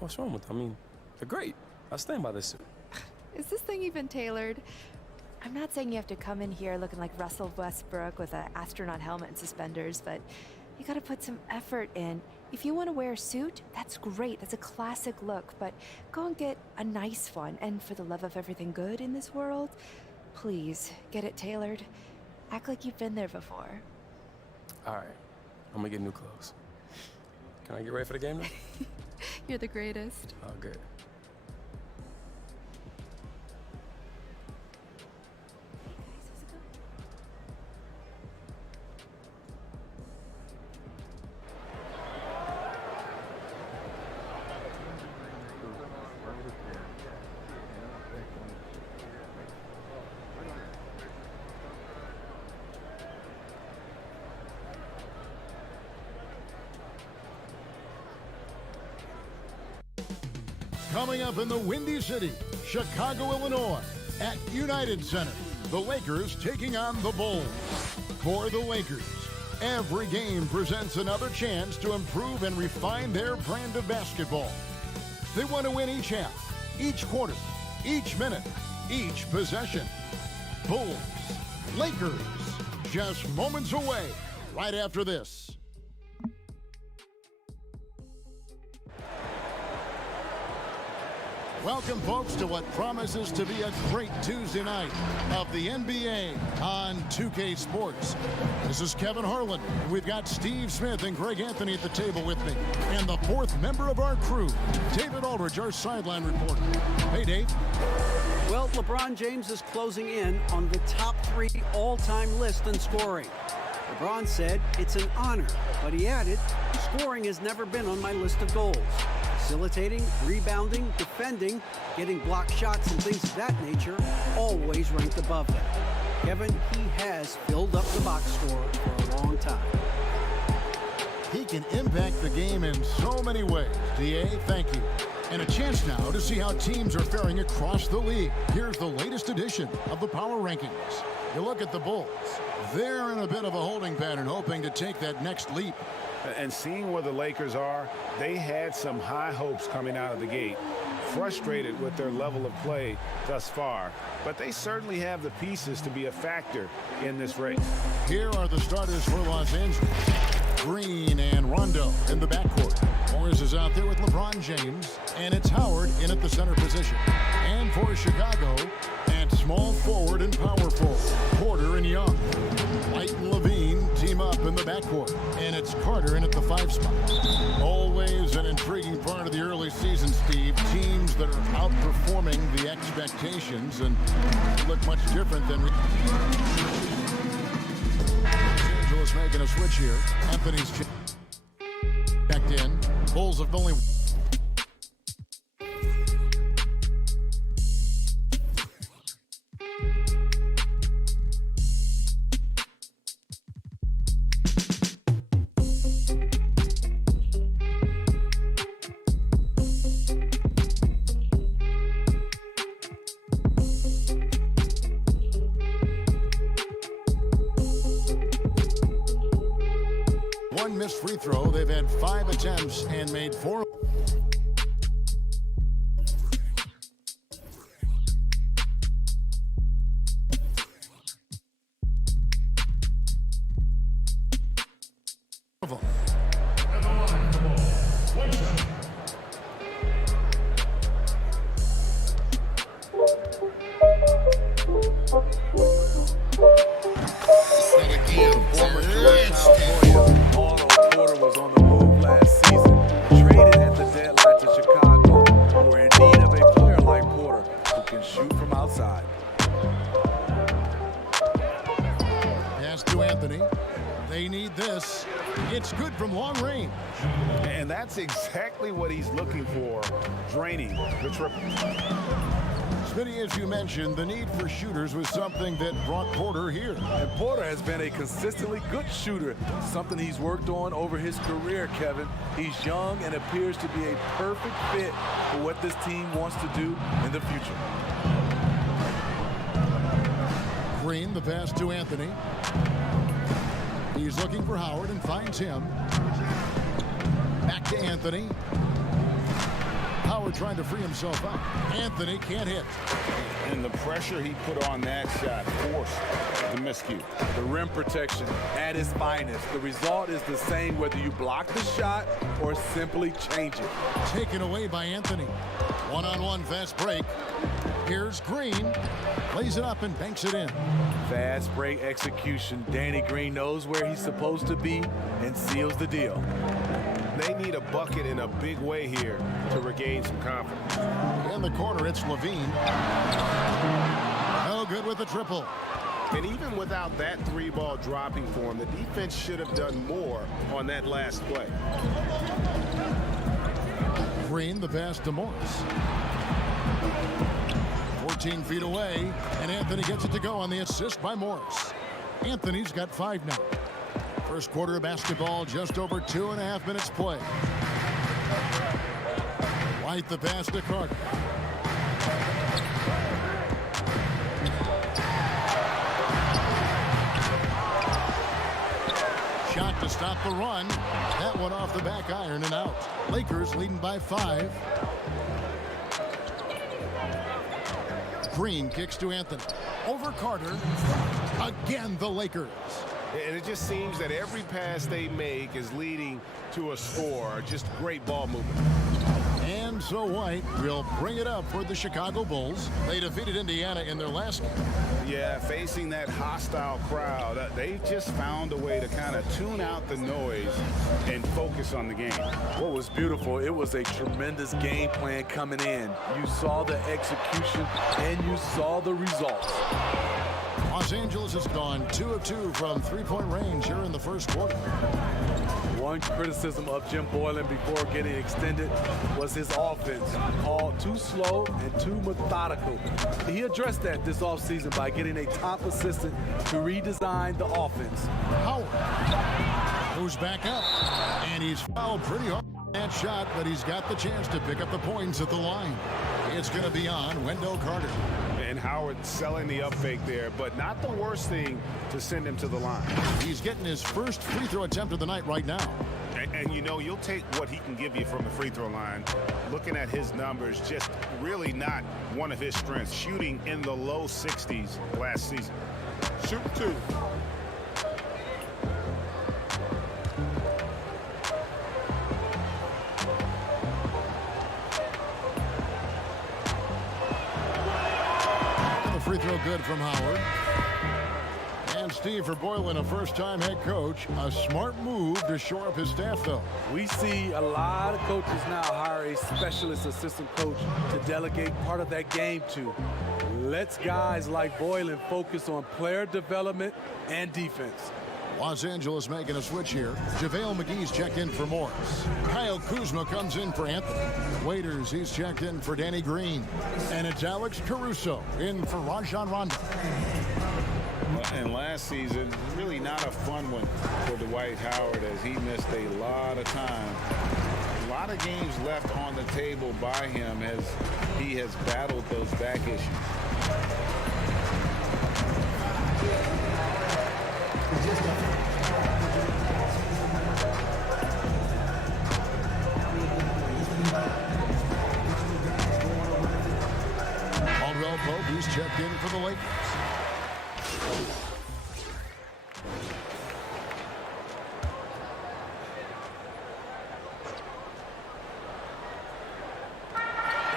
What's wrong with them? I mean, they're great. I stand by this suit. Is this thing even tailored? I'm not saying you have to come in here looking like Russell Westbrook with an astronaut helmet and suspenders, but you gotta put some effort in. If you want to wear a suit, that's great. That's a classic look, but go and get a nice one. And for the love of everything good in this world, please get it tailored. Act like you've been there before. All right, I'm gonna get new clothes. Can I get ready for the game now? You're the greatest. Oh, good. Coming up in the Windy City, Chicago, Illinois, at United Center, the Lakers taking on the Bulls. For the Lakers, every game presents another chance to improve and refine their brand of basketball. They want to win each half, each quarter, each minute, each possession. Bulls, Lakers, just moments away, right after this. Welcome, folks, to what promises to be a great Tuesday night of the NBA on 2K Sports. This is Kevin Harlan. We've got Steve Smith and Greg Anthony at the table with me. And the fourth member of our crew, David Aldridge, our sideline reporter. Hey, Dave. Well, LeBron James is closing in on the top 3 all-time list in scoring. LeBron said it's an honor, but he added, scoring has never been on my list of goals. Facilitating, rebounding, defending, getting blocked shots and things of that nature always ranked above them. Kevin, he has filled up the box score for a long time. He can impact the game in so many ways. DA, thank you. And a chance now to see how teams are faring across the league. Here's the latest edition of the Power Rankings. You look at the Bulls. They're in a bit of a holding pattern, hoping to take that next leap. And seeing where the Lakers are, they had some high hopes coming out of the gate. Frustrated with their level of play thus far, but they certainly have the pieces to be a factor in this race. Here are the starters for Los Angeles. Green and Rondo in the backcourt. Morris is out there with LeBron James, and it's Howard in at the center position. And for Chicago, at small forward and power forward, Porter and Young. White and Levine team up in the backcourt, and it's Carter in at the 5 spot. Always an intriguing part of the early season, Steve. Teams that are outperforming the expectations and look much different than Los Angeles making a switch here. Anthony's checked in. Bulls have only missed free throw. They've had 5 attempts and made 4. It's good from long range. And that's exactly what he's looking for, draining the triple. Smitty, as you mentioned, the need for shooters was something that brought Porter here. And Porter has been a consistently good shooter, something he's worked on over his career, Kevin. He's young and appears to be a perfect fit for what this team wants to do in the future. Green, the pass to Anthony. He's looking for Howard and finds him. Back to Anthony. Howard trying to free himself up. Anthony can't hit. And the pressure he put on that shot forced the miscue. The rim protection at its finest. The result is the same whether you block the shot or simply change it. Taken away by Anthony. One-on-one fast break. Here's Green. Plays it up and banks it in. Fast break execution. Danny Green knows where he's supposed to be and seals the deal. They need a bucket in a big way here to regain some confidence. In the corner, it's Levine. No good with the triple. And even without that three-ball dropping for him, the defense should have done more on that last play. Green, the pass to Morris. 14 feet away, and Anthony gets it to go on the assist by Morris. Anthony's got 5 now. First quarter of basketball, just over 2.5 minutes play. White the pass to Carter. Shot to stop the run. That one off the back iron and out. Lakers leading by 5. Green kicks to Anthony. Over Carter. Again, the Lakers. And it just seems that every pass they make is leading to a score. Just great ball movement. And so White will bring it up for the Chicago Bulls. They defeated Indiana in their last game. Yeah, facing that hostile crowd, they just found a way to kind of tune out the noise and focus on the game. What was beautiful, it was a tremendous game plan coming in. You saw the execution and you saw the results. Los Angeles has gone 2 of 2 from three-point range here in the first quarter. One criticism of Jim Boylan before getting extended was his offense, called too slow and too methodical. He addressed that this offseason by getting a top assistant to redesign the offense. Howard goes back up, and he's fouled pretty hard on that shot, but he's got the chance to pick up the points at the line. It's going to be on Wendell Carter. And Howard selling the up fake there, but not the worst thing to send him to the line. He's getting his first free throw attempt of the night right now. And you know, you'll take what he can give you from the free throw line. Looking at his numbers, just really not one of his strengths. Shooting in the low 60s last season. Shoot 2. Free throw good from Howard. And Steve, for Boylan, a first-time head coach, a smart move to shore up his staff, though. We see a lot of coaches now hire a specialist assistant coach to delegate part of that game to. Lets guys like Boylan focus on player development and defense. Los Angeles making a switch here. JaVale McGee's checked in for Morris. Kyle Kuzma comes in for Anthony. Waiters, he's checked in for Danny Green. And it's Alex Caruso in for Rajon Rondo. And last season, really not a fun one for Dwight Howard as he missed a lot of time. A lot of games left on the table by him as he has battled those back issues. Caldwell Pope, he's checked in for the Lakers.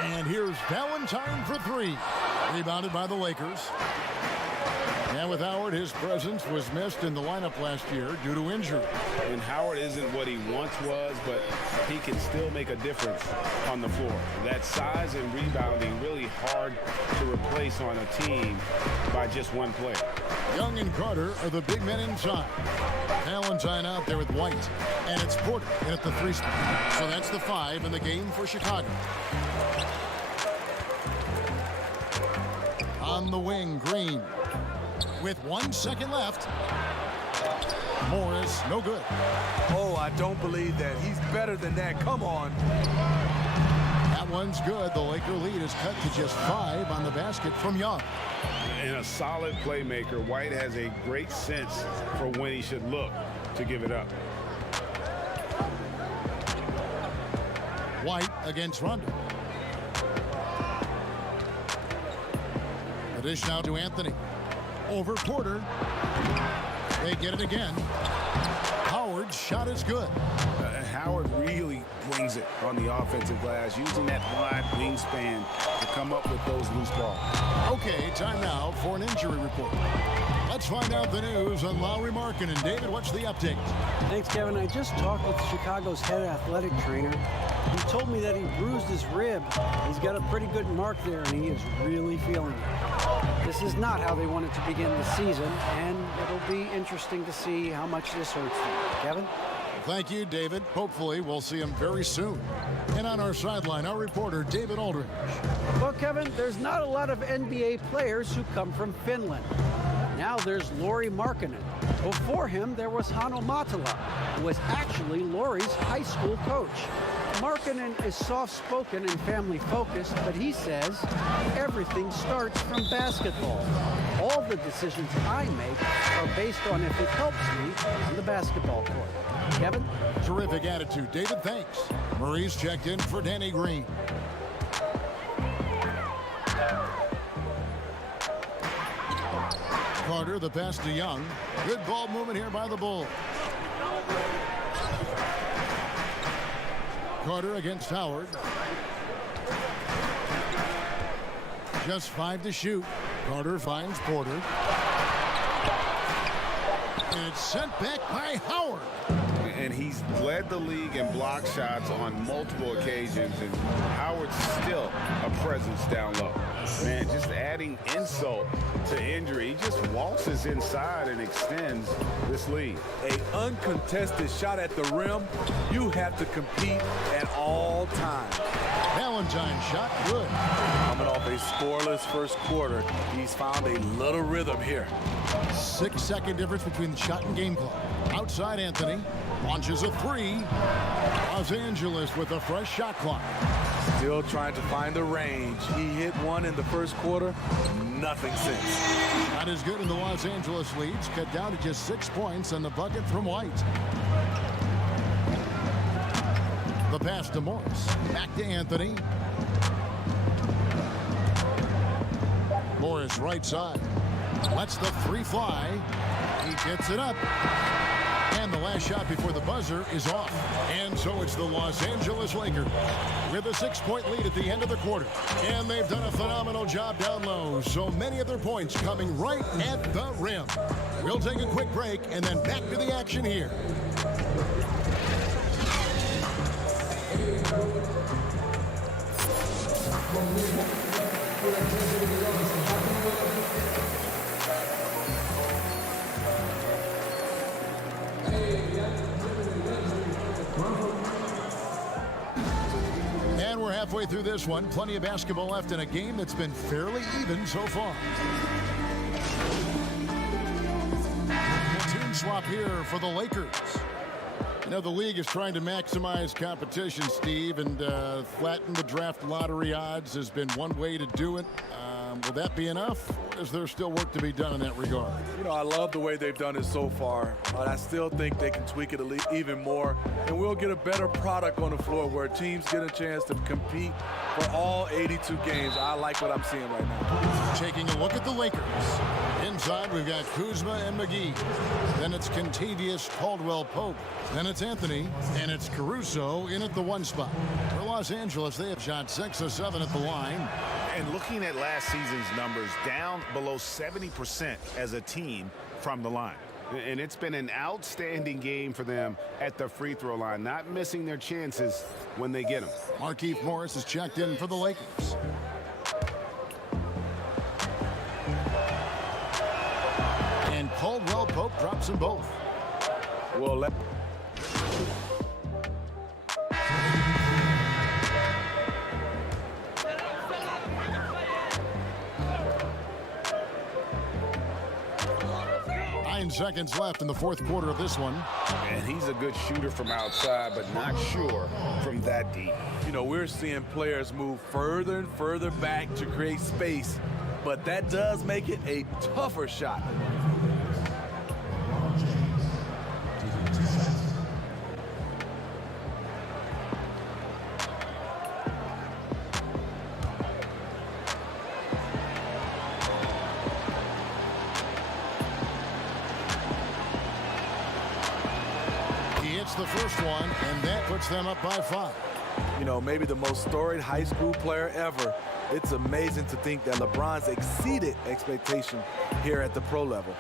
And here's Valentine for 3. Rebounded by the Lakers. And with Howard, his presence was missed in the lineup last year due to injury. And Howard isn't what he once was, but he can still make a difference on the floor. That size and rebounding really hard to replace on a team by just one player. Young and Carter are the big men inside. Valentine out there with White. And it's Porter in at the 3 spot. So that's the 5 in the game for Chicago. On the wing, Green. With 1 second left. Morris, no good. Oh, I don't believe that. He's better than that. Come on. That one's good. The Laker lead is cut to just 5 on the basket from Young. And a solid playmaker, White has a great sense for when he should look to give it up. White against Rondo. The dish now to Anthony. Over Porter. They get it again. Howard's shot is good. Howard really wings it on the offensive glass, using that wide wingspan to come up with those loose balls. Okay, time now for an injury report. Let's find out the news on Lauri Markkanen. David, what's the update? Thanks, Kevin. I just talked with Chicago's head athletic trainer. He told me that he bruised his rib. He's got a pretty good mark there, and he is really feeling it. This is not how they wanted to begin the season, and it'll be interesting to see how much this hurts them. Kevin? Thank you, David. Hopefully, we'll see him very soon. And on our sideline, our reporter, David Aldridge. Well, Kevin, there's not a lot of NBA players who come from Finland. Now there's Lauri Markkanen. Before him, there was Hanno Matala, who was actually Lauri's high school coach. Markkanen is soft-spoken and family-focused, but he says everything starts from basketball. All the decisions I make are based on if it helps me on the basketball court. Kevin? Terrific attitude. David, thanks. Murray's checked in for Danny Green. Carter, the pass to Young. Good ball movement here by the Bulls. Carter against Howard. Just 5 to shoot. Carter finds Porter. And it's sent back by Howard. And he's led the league in block shots on multiple occasions, and Howard's still a presence down low. Man, just adding insult to injury. He just waltzes inside and extends this lead. An uncontested shot at the rim, you have to compete at all times. Valentine's shot, good. Coming off a scoreless first quarter, he's found a little rhythm here. 6-second difference between the shot and game clock. Outside Anthony launches a 3. Los Angeles with a fresh shot clock. Still trying to find the range. He hit one in the first quarter, nothing since. Not as good in the Los Angeles leads, cut down to just 6 points on the bucket from White. The pass to Morris. Back to Anthony. Morris right side. Lets the 3 fly. He gets it up. And the last shot before the buzzer is off. And so it's the Los Angeles Lakers with a 6-point lead at the end of the quarter. And they've done a phenomenal job down low. So many of their points coming right at the rim. We'll take a quick break and then back to the action here. And we're halfway through this one. Plenty of basketball left in a game that's been fairly even so far. Platoon swap here for the Lakers. You know, the league is trying to maximize competition, Steve, and flatten the draft lottery odds has been one way to do it. Will that be enough, or is there still work to be done in that regard? You know, I love the way they've done it so far, but I still think they can tweak it even more, and we'll get a better product on the floor where teams get a chance to compete for all 82 games. I like what I'm seeing right now. Taking a look at the Lakers. Inside, we've got Kuzma and McGee. Then it's Kentavious Caldwell-Pope. Then it's Anthony, and it's Caruso in at the 1 spot. For Los Angeles, they have shot 6 of 7 at the line. And looking at last season's numbers, down below 70% as a team from the line. And it's been an outstanding game for them at the free throw line, not missing their chances when they get them. Markieff Morris is checked in for the Lakers. And Caldwell-Pope drops them both. Well, Seconds left in the fourth quarter of this one. And he's a good shooter from outside, but not sure from that deep. You know, we're seeing players move further and further back to create space, but that does make it a tougher shot. first one, and that puts them up by 5. You know, maybe the most storied high school player ever. It's amazing to think that LeBron's exceeded expectation here at the pro level.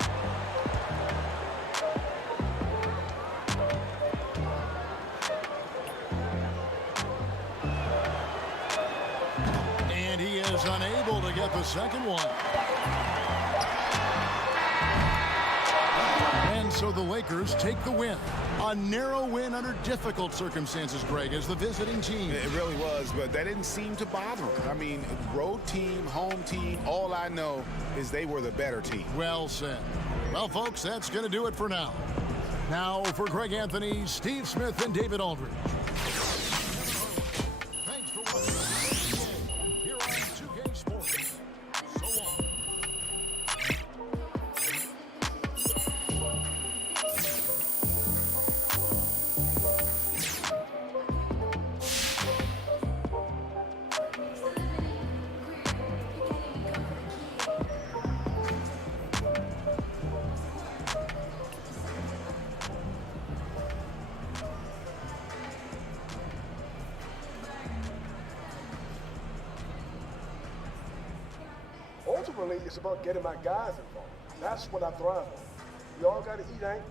And he is unable to get the second one. And so the Lakers take the win. A narrow win under difficult circumstances, Greg, as the visiting team. It really was, but that didn't seem to bother them. I mean, road team, home team, all I know is they were the better team. Well said. Well, folks, that's going to do it for now. Now for Greg Anthony, Steve Smith, and David Aldridge. Thanks for watching here on 2K Sports. So long. Ultimately, it's about getting my guys involved. That's what I thrive on. We all got to eat, ain't?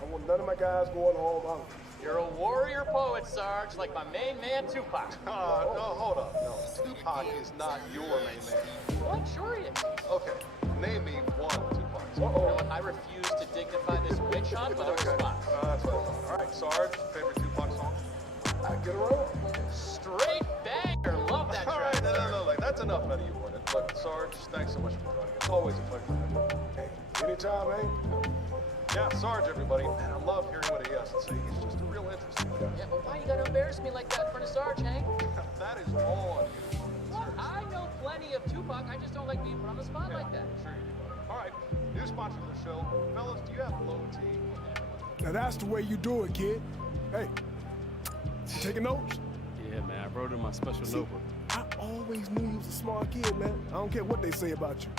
I want none of my guys going home hungry. You're a warrior poet, Sarge, like my main man, Tupac. No, hold up. No, Tupac is not your main man. What? Sure he is. Okay, name me one Tupac You know what? I refuse to dignify this witch hunt with a response. That's what I thought. All right, Sarge, favorite Tupac song? I get around. Straight banger. Love that All track. right, no. Like, that's enough out of you, Warden. Look, Sarge, thanks so much for joining us. It's always a pleasure. Hey, anytime, ain't? Yeah, Sarge, everybody. Man, I love hearing what he has to say. He's just a real interesting guy. Yeah, but why you gotta embarrass me like that in front of Sarge, Hank? That is all on you. What? I know plenty of Tupac. I just don't like being put on the spot like that. Sure you do. All right, new sponsor of the show. Fellas, do you have low T? Now that's the way you do it, kid. Hey, you taking notes? Yeah, man, I wrote in my special notebook. I always knew you was a smart kid, man. I don't care what they say about you.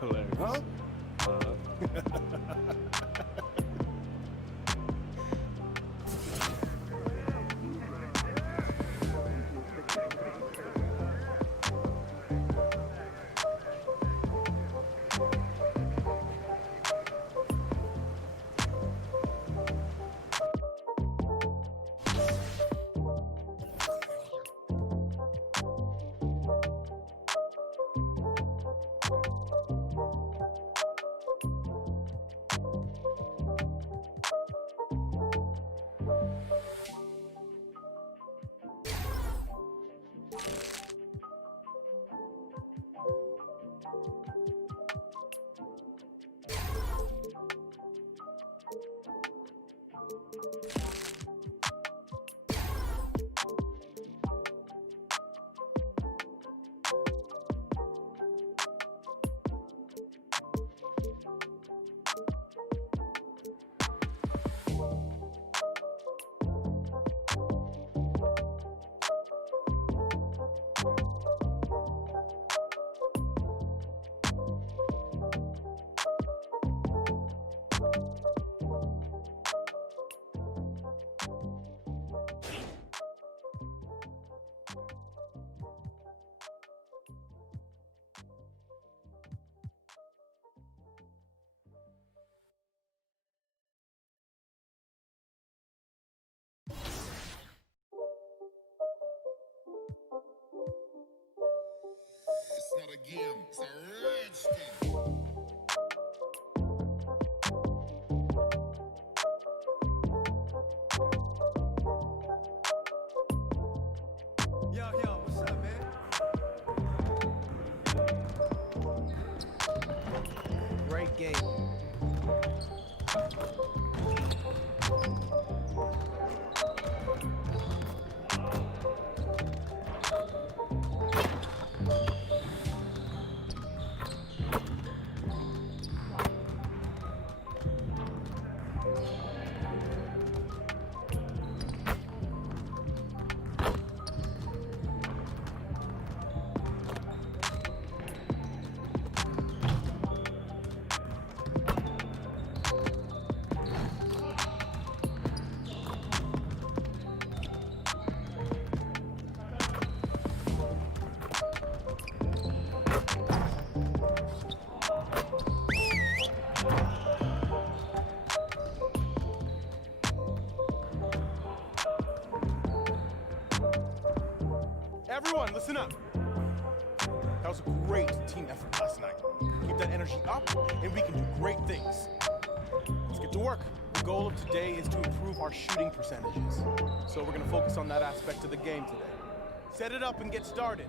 Hilarious. Huh? It's not a game, it's a rich thing. Yo, what's up, man? Great game. listen up. That was a great team effort last night. Keep that energy up, and we can do great things. Let's get to work. The goal of today is to improve our shooting percentages. So we're going to focus on that aspect of the game today. Set it up and get started.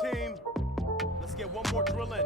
Team, let's get one more drill in.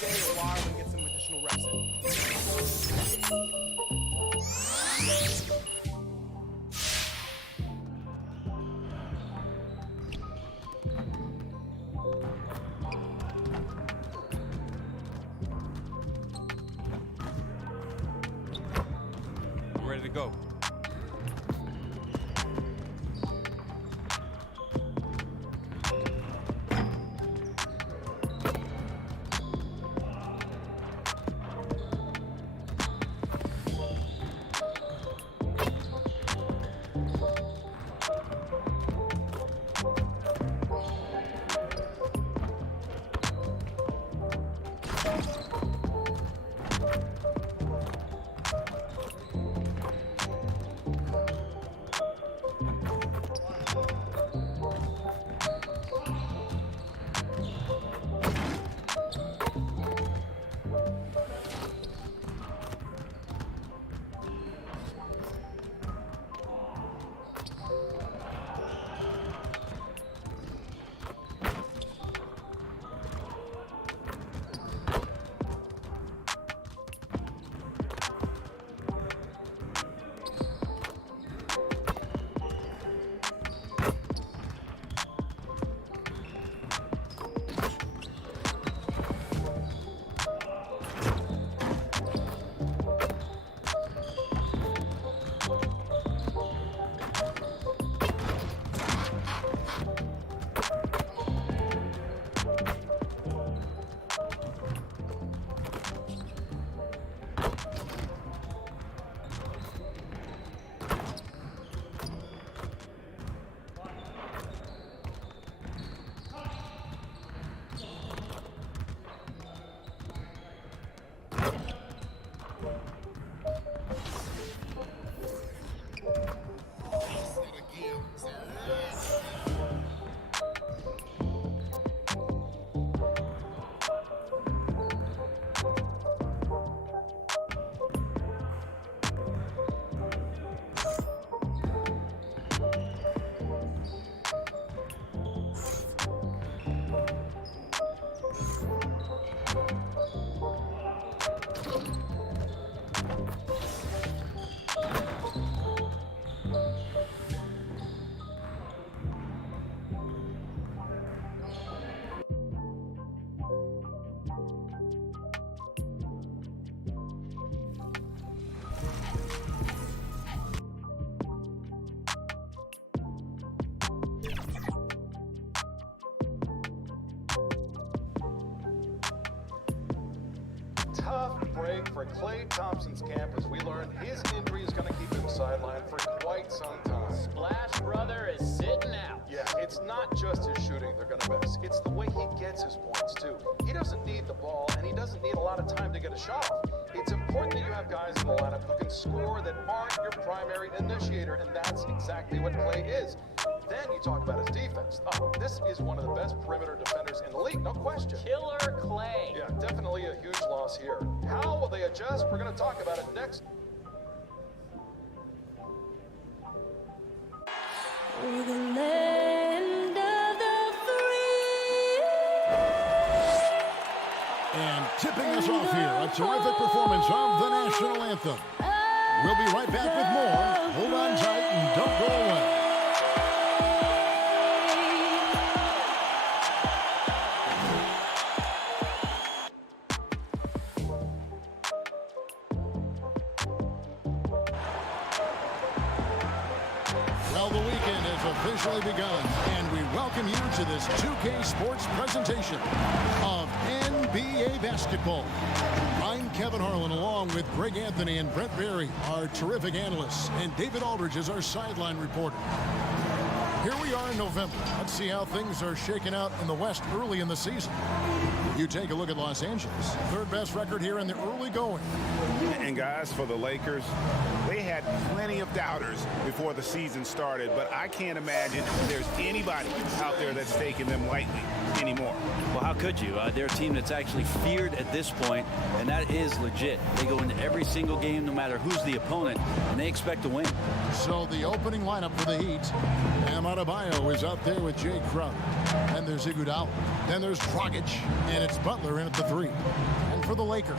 stay alive and get some additional reps in. I'm ready to go. Tough break for Klay Thompson's camp as we learn his injury is going to keep him sidelined for quite some time. Splash Brother is sitting out. Yeah, it's not just his shooting they're going to miss. It's the way he gets his points, too. He doesn't need the ball, and he doesn't need a lot of time to get a shot off. It's important that you have guys in the lineup who can score that aren't your primary initiator, and that's exactly what Klay is. Then you talk about his defense. Oh, this is one of the best perimeter defenders in the league, no question. Killer Klay. Yeah, definitely a huge loss here. How will they adjust? We're going to talk about it next. We're the land of the free. And tipping us off here, a terrific performance of the national anthem. We'll be right back with more. Hold on tight and don't go away. Well, the weekend has officially begun, and we welcome you to this 2K Sports presentation of NBA basketball. I'm Kevin Harlan, along with Greg Anthony and Brent Berry, our terrific analysts, and David Aldridge is our sideline reporter. Here we are in November. Let's see how things are shaking out in the West early in the season. You take a look at Los Angeles. Third best record here in the early going. And guys, for the Lakers, they had plenty of doubters before the season started, but I can't imagine there's anybody out there that's taking them lightly anymore. Well, how could you? They're a team that's actually feared at this point, and that is legit. They go into every single game, no matter who's the opponent, and they expect to win. So the opening lineup for the Heat. Am Adebayo is out there with Jay Crowder. Then there's Iguodala. Then there's Dragic. And it's Butler in at the 3. And for the Lakers,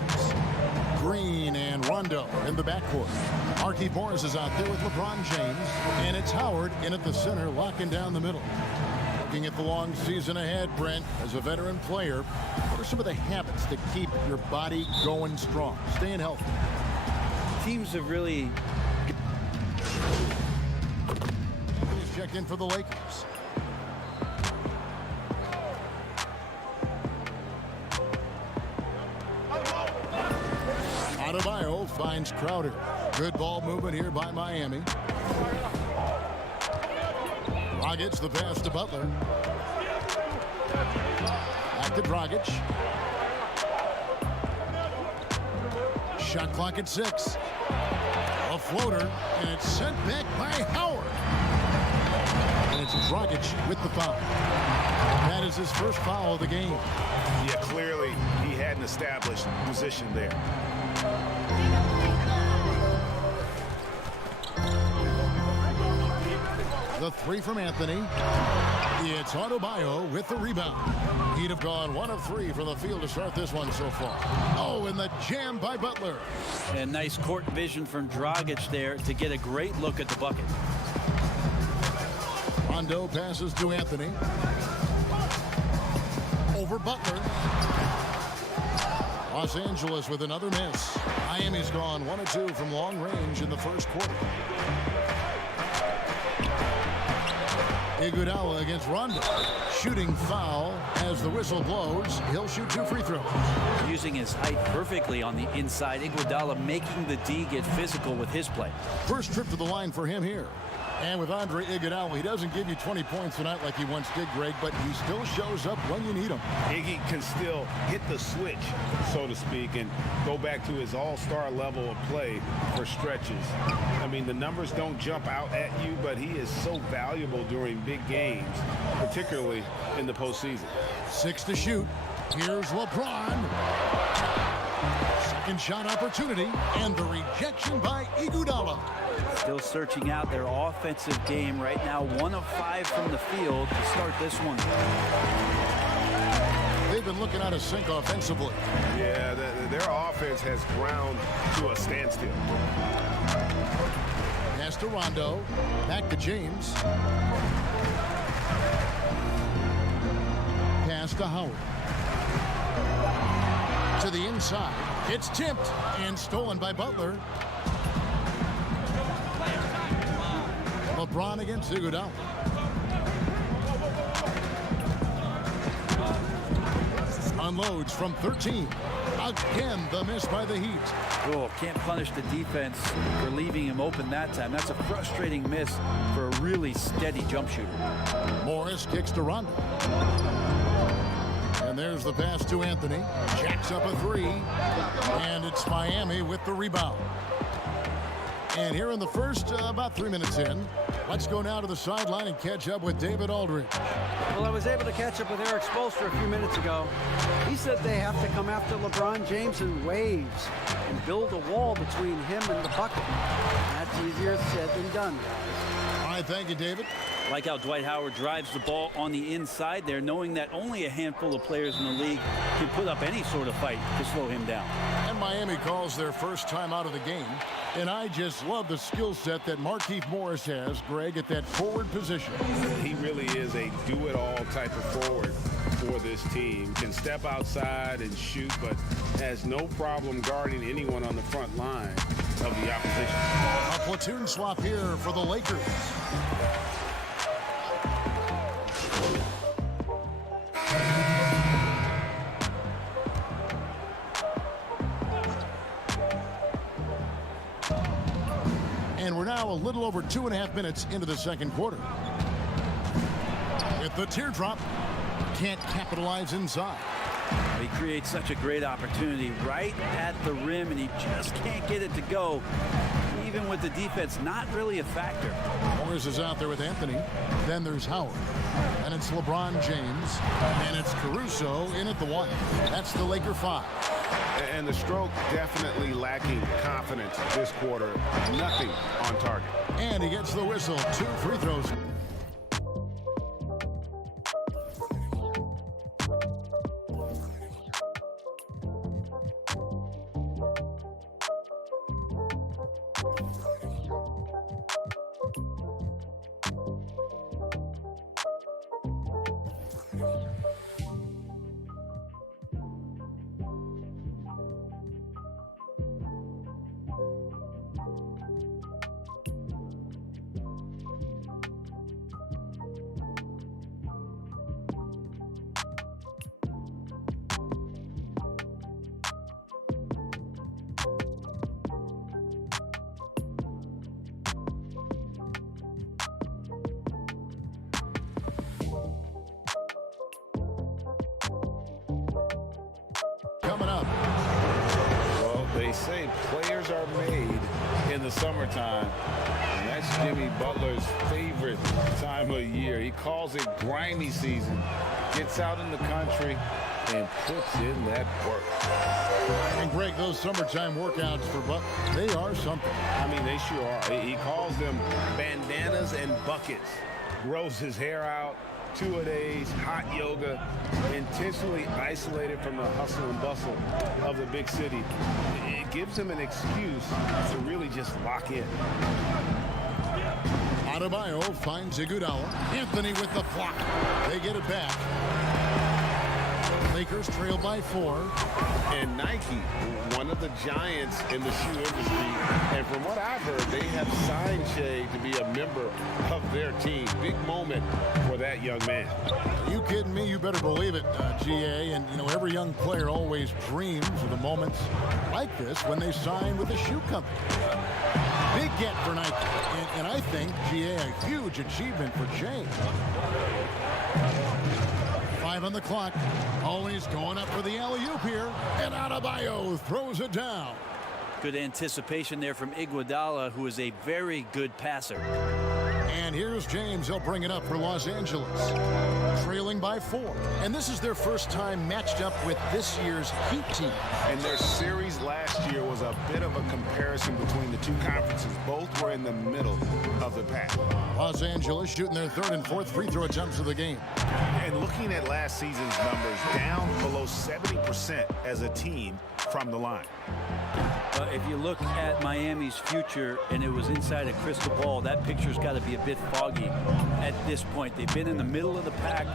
Green and Rondo in the backcourt. Markieff Morris is out there with LeBron James. And it's Howard in at the center, locking down the middle. Looking at the long season ahead, Brent, as a veteran player, what are some of the habits that keep your body going strong, staying healthy? Teams have really... He's checked in for the Lakers. Adebayo finds Crowder. Good ball movement here by Miami. Dragic, the pass to Butler. Back to Dragic. Shot clock at 6. A floater, and it's sent back by Howard. And it's Dragic with the foul. That is his first foul of the game. Yeah, clearly he had an established position there. The 3 from Anthony. It's Adebayo with the rebound. He'd have gone 1 of 3 from the field to start this one so far. Oh, and the jam by Butler. And nice court vision from Dragic there to get a great look at the bucket. Rondo passes to Anthony. Over Butler. Los Angeles with another miss. Miami's gone 1 of 2 from long range in the first quarter. Iguodala against Rondo. Shooting foul as the whistle blows. He'll shoot 2 free throws. Using his height perfectly on the inside. Iguodala making the D get physical with his play. First trip to the line for him here. And with Andre Iguodala, he doesn't give you 20 points tonight like he once did, Greg, but he still shows up when you need him. Iggy can still hit the switch, so to speak, and go back to his all-star level of play for stretches. I mean, the numbers don't jump out at you, but he is so valuable during big games, particularly in the postseason. 6 to shoot. Here's LeBron. Second shot opportunity, and the rejection by Iguodala. Still searching out their offensive game right now. 1 of 5 from the field to start this one. They've been looking out of sync offensively. Yeah, their offense has ground to a standstill. Pass to Rondo. Back to James. Pass to Howard. To the inside. It's tipped and stolen by Butler. LeBron against Iguodala. Unloads from 13. Again, the miss by the Heat. Oh, can't punish the defense for leaving him open that time. That's a frustrating miss for a really steady jump shooter. Morris kicks to Rondo. And there's the pass to Anthony. Jacks up a 3. And it's Miami with the rebound. And here in the first, about 3 minutes in, let's go now to the sideline and catch up with David Aldridge. Well, I was able to catch up with Eric Spoelstra a few minutes ago. He said they have to come after LeBron James in waves and build a wall between him and the bucket. That's easier said than done, guys. All right, thank you, David. Like how Dwight Howard drives the ball on the inside there, knowing that only a handful of players in the league can put up any sort of fight to slow him down. And Miami calls their first time out of the game. And I just love the skill set that Markieff Morris has, Greg, at that forward position. He really is a do-it-all type of forward for this team. Can step outside and shoot, but has no problem guarding anyone on the front line of the opposition. A platoon swap here for the Lakers. And we're now a little over 2.5 minutes into the second quarter. With the teardrop, can't capitalize inside. He creates such a great opportunity right at the rim, and he just can't get it to go. Even with the defense, not really a factor. Morris is out there with Anthony. Then there's Howard. And it's LeBron James. And it's Caruso in at the 1. That's the Laker 5. And the stroke definitely lacking confidence this quarter. Nothing on target. And he gets the whistle. 2 free throws. They say players are made in the summertime, and that's Jimmy Butler's favorite time of year. He calls it grimy season. Gets out in the country and puts in that work. And Greg, those summertime workouts for Butler, they are something. I mean, they sure are. He calls them bandanas and buckets. Grows his hair out, 2-a-days, hot yoga, intentionally isolated from the hustle and bustle of the big city. It gives him an excuse to really just lock in. Adebayo finds Iguodala. Anthony with the block. They get it back. Lakers trail by 4. And Nike, one of the giants in the shoe industry, and from what I've heard, they have signed Shea to be a member of their team. Big moment for that young man. Are you kidding me? You better believe it, GA. And, you know, every young player always dreams of the moments like this when they sign with a shoe company. Big get for Nike. And I think, GA, a huge achievement for Shea. 5 on the clock. Always going up for the alley-oop here. And Adebayo throws it down. Good anticipation there from Iguodala, who is a very good passer. And here's James. He'll bring it up for Los Angeles. Trailing by 4. And this is their first time matched up with this year's Heat team. And their series last year was a bit of a comparison between the two conferences. Both were in the middle of the pack. Los Angeles shooting their 3rd and 4th free throw attempts of the game. And looking at last season's numbers, down below 70% as a team from the line. If you look at Miami's future and it was inside a crystal ball, that picture's got to be a bit foggy at this point. They've been in the middle of the pack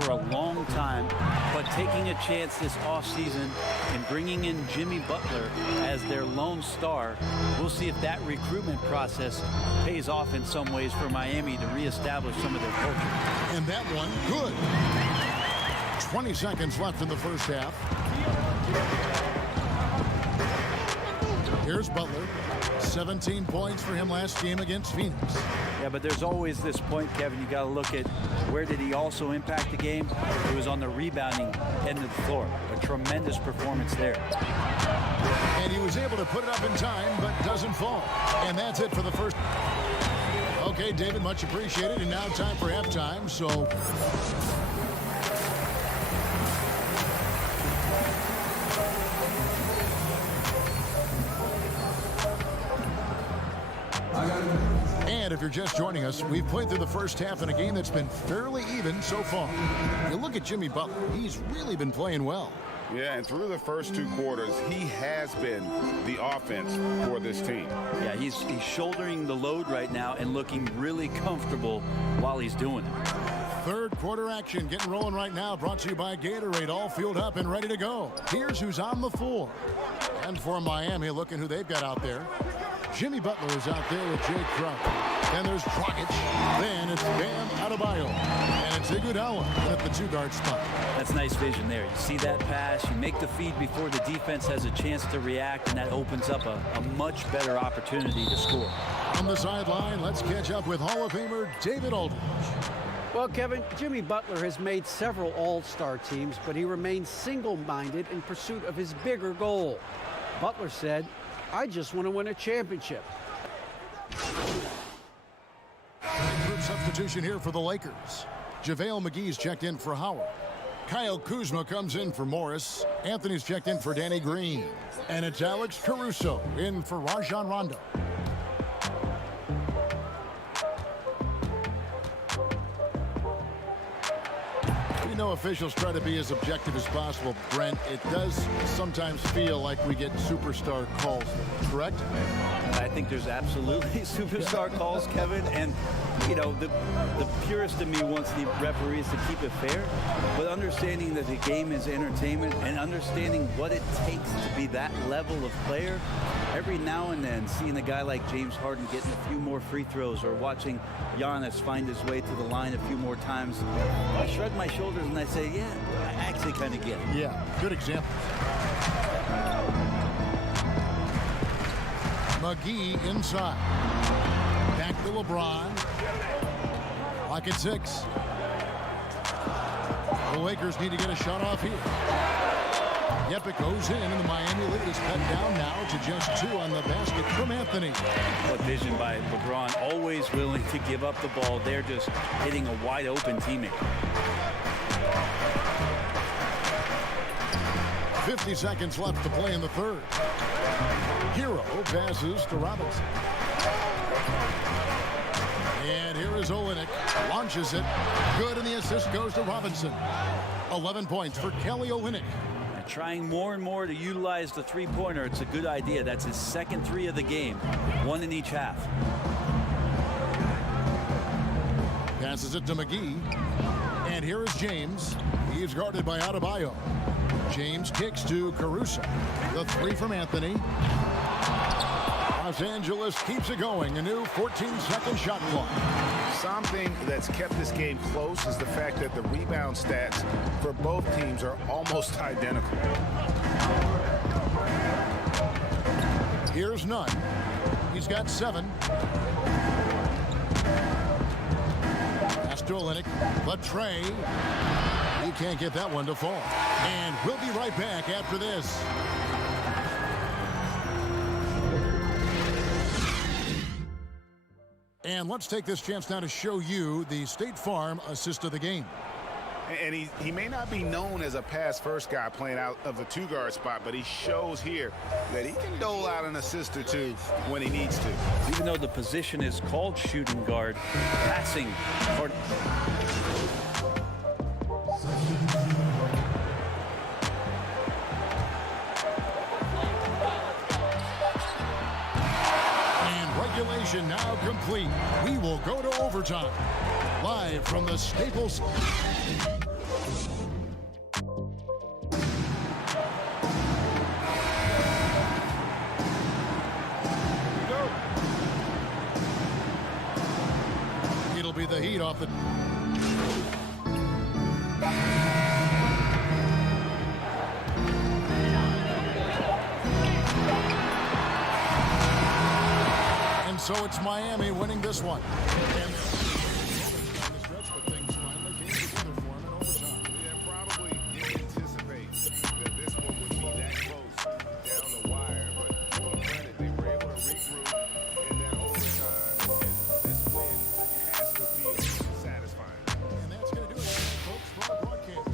for a long time, but taking a chance this offseason and bringing in Jimmy Butler as their lone star, we'll see if that recruitment process pays off in some ways for Miami to reestablish some of their culture. And that one, good. 20 seconds left in the first half. Here's Butler. 17 points for him last game against Phoenix. Yeah, but there's always this point, Kevin, you got to look at where did he also impact the game. It was on the rebounding end of the floor. A tremendous performance there. And he was able to put it up in time, but doesn't fall. And that's it for the first. Okay, David, much appreciated. And now time for halftime. So and if you're just joining us, we've played through the first half in a game that's been fairly even so far. You look at Jimmy Butler, he's really been playing well. Yeah, and through the first 2 quarters, he has been the offense for this team. Yeah, he's shouldering the load right now and looking really comfortable while he's doing it. Third quarter action getting rolling right now, brought to you by Gatorade, all fueled up and ready to go. Here's who's on the floor. And for Miami, looking who they've got out there. Jimmy Butler is out there with Jay Crowder. Then there's Dragic. Then it's Bam Adebayo. And it's Iguodala at the 2-guard spot. That's nice vision there. You see that pass, you make the feed before the defense has a chance to react, and that opens up a much better opportunity to score. On the sideline, let's catch up with Hall of Famer David Aldridge. Well, Kevin, Jimmy Butler has made several all-star teams, but he remains single-minded in pursuit of his bigger goal. Butler said, "I just want to win a championship." Group substitution here for the Lakers. JaVale McGee's checked in for Howard. Kyle Kuzma comes in for Morris. Anthony's checked in for Danny Green. And it's Alex Caruso in for Rajon Rondo. We know officials try to be as objective as possible, Brent. It does sometimes feel like we get superstar calls, correct? I think there's absolutely superstar calls, Kevin, and you know, the purist of me wants the referees to keep it fair, but understanding that the game is entertainment and understanding what it takes to be that level of player, every now and then seeing a guy like James Harden getting a few more free throws or watching Giannis find his way to the line a few more times, I shrug my shoulders and I say, yeah, I actually kind of get it. Yeah, good example. McGee inside. Back to LeBron. Clock at 6. The Lakers need to get a shot off here. Yep, it goes in, and the Miami lead is cut down now to just 2 on the basket from Anthony. What vision by LeBron, always willing to give up the ball. They're just hitting a wide open teammate. 50 seconds left to play in the third. Hero passes to Robinson. And here is Olynyk. Launches it. Good, and the assist goes to Robinson. 11 points for Kelly Olynyk. They're trying more and more to utilize the three-pointer. It's a good idea. That's his second 3 of the game. 1 in each half. Passes it to McGee. And here is James. He's guarded by Adebayo. James kicks to Caruso. The 3 from Anthony. Los Angeles keeps it going. A new 14-second shot clock. Something that's kept this game close is the fact that the rebound stats for both teams are almost identical. Here's Nunn. He's got 7. Pass to Olynyk. But Trey, he can't get that one to fall. And we'll be right back after this. And let's take this chance now to show you the State Farm assist of the game. And he may not be known as a pass-first guy playing out of the 2-guard spot, but he shows here that he can dole out an assist or 2 when he needs to. Even though the position is called shooting guard, passing hard. Regulation now complete. We will go to overtime. Live from the Staples. It'll be the Heat off the... So it's Miami winning this one. And probably didn't anticipate that this one would be that close down the wire, but to their credit, they were able to regroup in that overtime, and this win has to feel satisfying. And that's going to do it, folks, for our broadcast.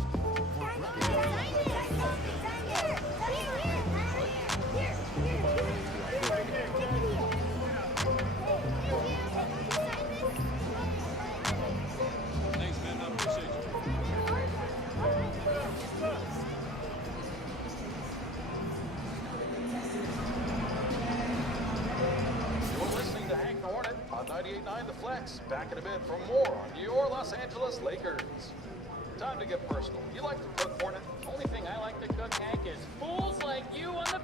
On 98.9 The Flex, back in a bit for more on your Los Angeles Lakers. Time to get personal. You like to cook, Hornet? Only thing I like to cook, Hank, is fools like you on the...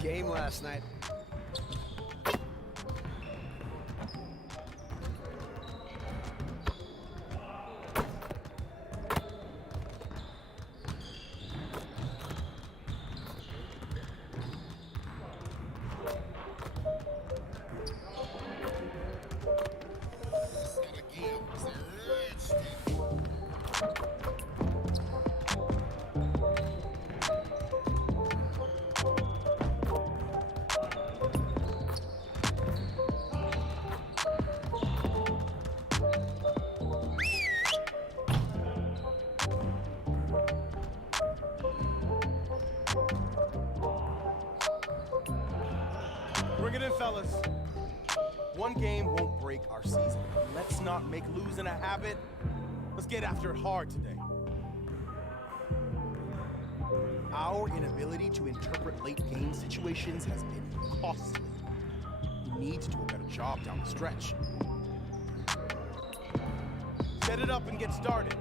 Game last night. Bring it in, fellas. One game won't break our season. Let's not make losing a habit. Let's get after it hard today. Our inability to interpret late game situations has been costly. We need to do a better job down the stretch. Set it up and get started.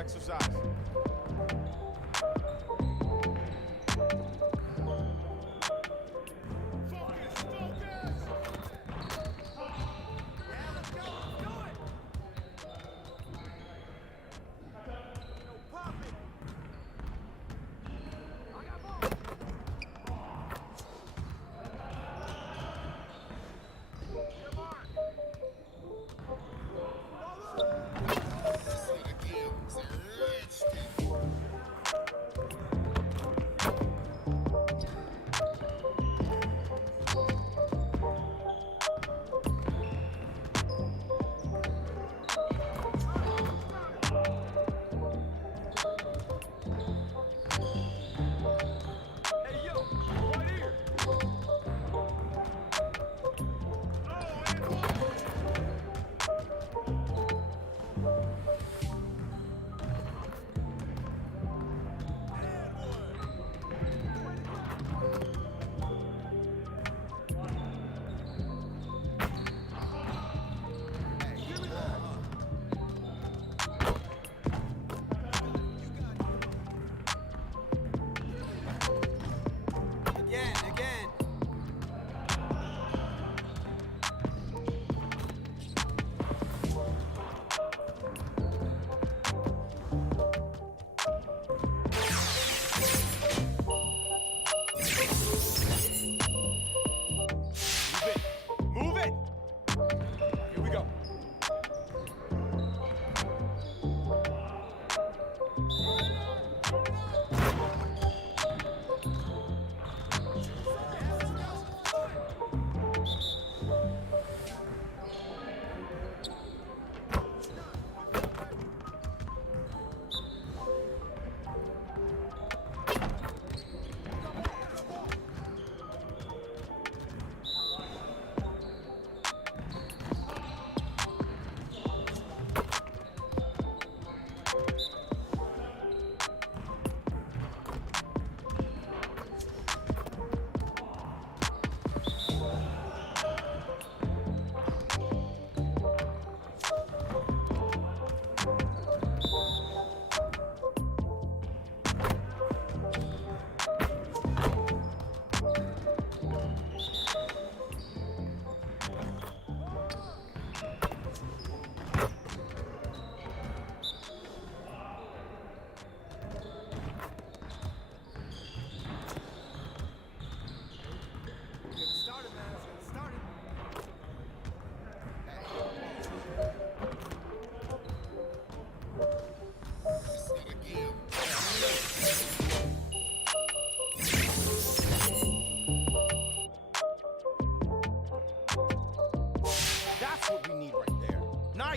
exercise.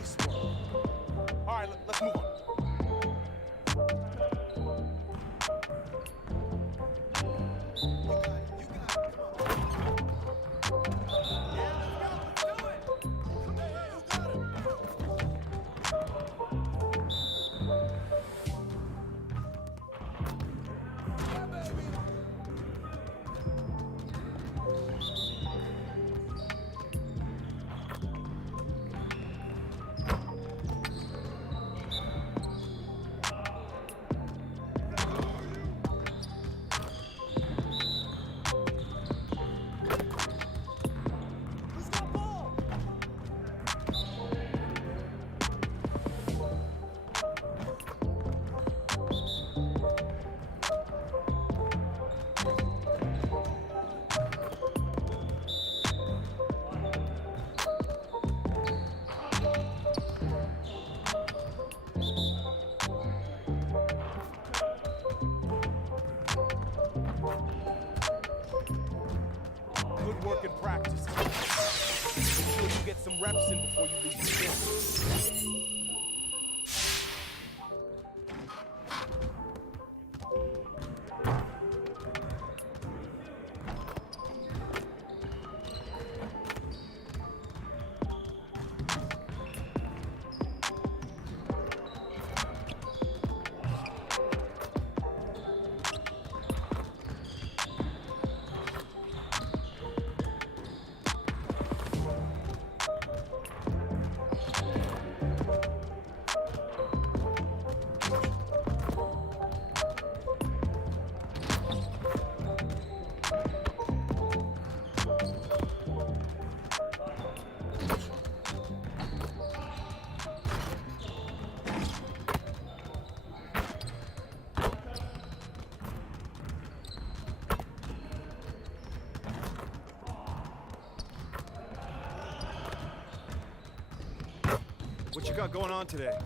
Nice work. All right, let's move on. Good work in practice. Make sure you get some reps in before you leave the gym. What you got going on today?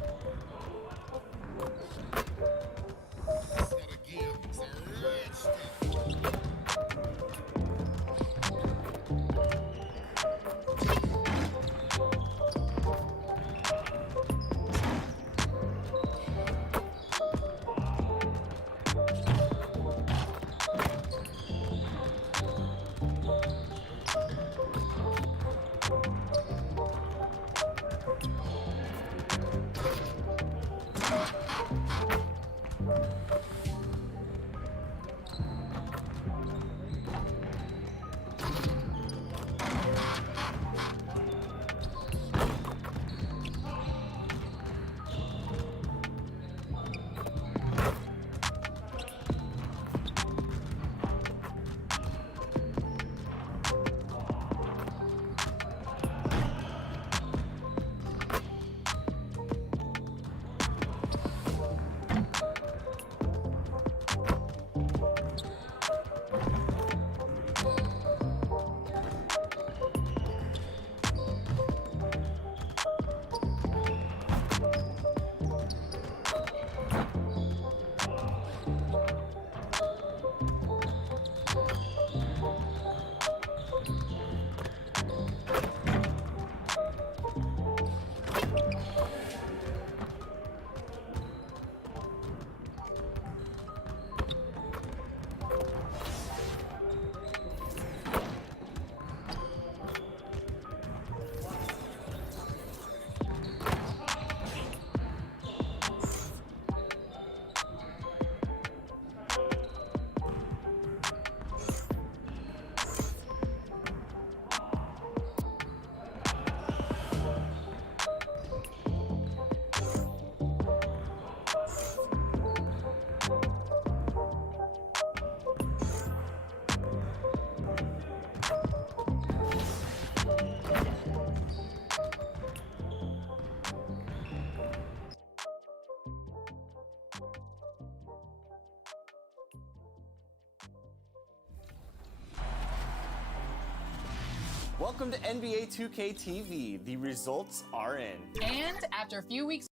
Welcome to NBA2k20. The results are in. And after a few weeks...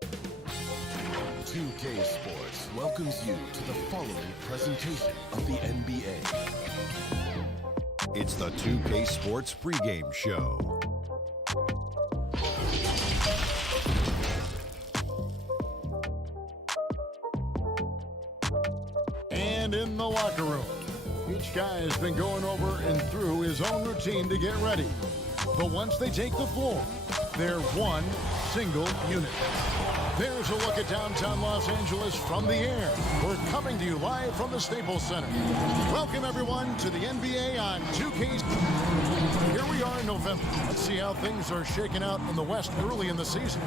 2K Sports welcomes you to the following presentation of the NBA. It's the 2K Sports pregame show. guy has been going over and through his own routine to get ready. But once they take the floor, they're one single unit. There's a look at downtown Los Angeles from the air. We're coming to you live from the Staples Center. Welcome, everyone, to the NBA on 2K. Here we are in November. Let's see how things are shaking out in the West early in the season.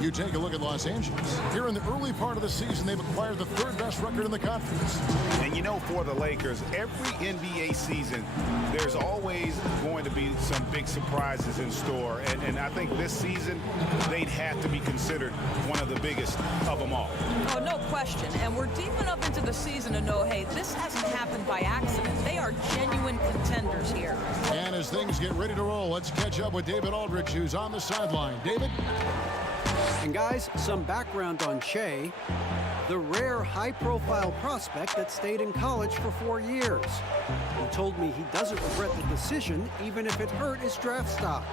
You take a look at Los Angeles. Here in the early part of the season, they've acquired the third best record in the conference. And you know, for the Lakers, every NBA season, there's always going to be some big surprises in store. And I think this season, they'd have to be considered one of the biggest of them all. Oh, no question. And we're deep enough into the season to know, hey, this hasn't happened by accident. They are genuine contenders here. And as things get ready to roll, let's catch up with David Aldrich, who's on the sideline. David? And guys, some background on Shea, the rare high-profile prospect that stayed in college for 4 years. He told me he doesn't regret the decision, even if it hurt his draft stock.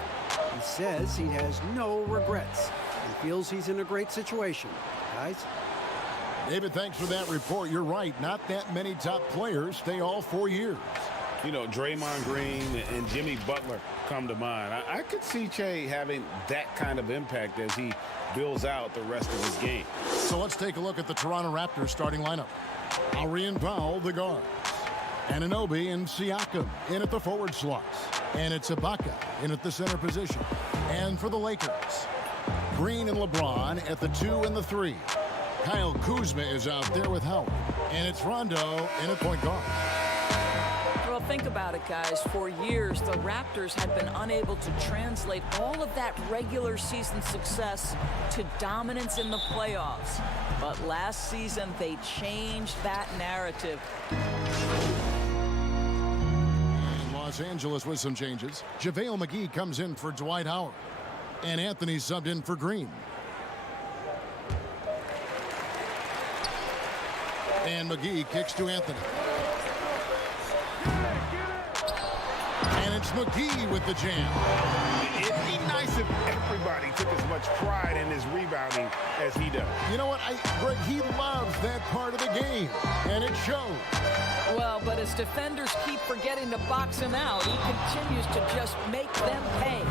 He says he has no regrets and feels he's in a great situation. Guys? David, thanks for that report. You're right. Not that many top players stay all 4 years. You know, Draymond Green and Jimmy Butler come to mind. I could see Shea having that kind of impact as he builds out the rest of his game. So let's take a look at the Toronto Raptors starting lineup. Lowry and Powell, the guards. Anunoby and Siakam in at the forward slots. And it's Ibaka in at the center position. And for the Lakers, Green and LeBron at the 2 and the 3. Kyle Kuzma is out there with Howard. And it's Rondo in at point guard. Well, think about it, guys. For years, the Raptors had been unable to translate all of that regular season success to dominance in the playoffs. But last season, they changed that narrative. And Los Angeles with some changes. JaVale McGee comes in for Dwight Howard. And Anthony subbed in for Green. And McGee kicks to Anthony. And it's McGee with the jam. It'd be nice if everybody took as much pride in his rebounding as he does. You know what, Greg, he loves that part of the game, and it shows. Well, but as defenders keep forgetting to box him out, he continues to just make them pay.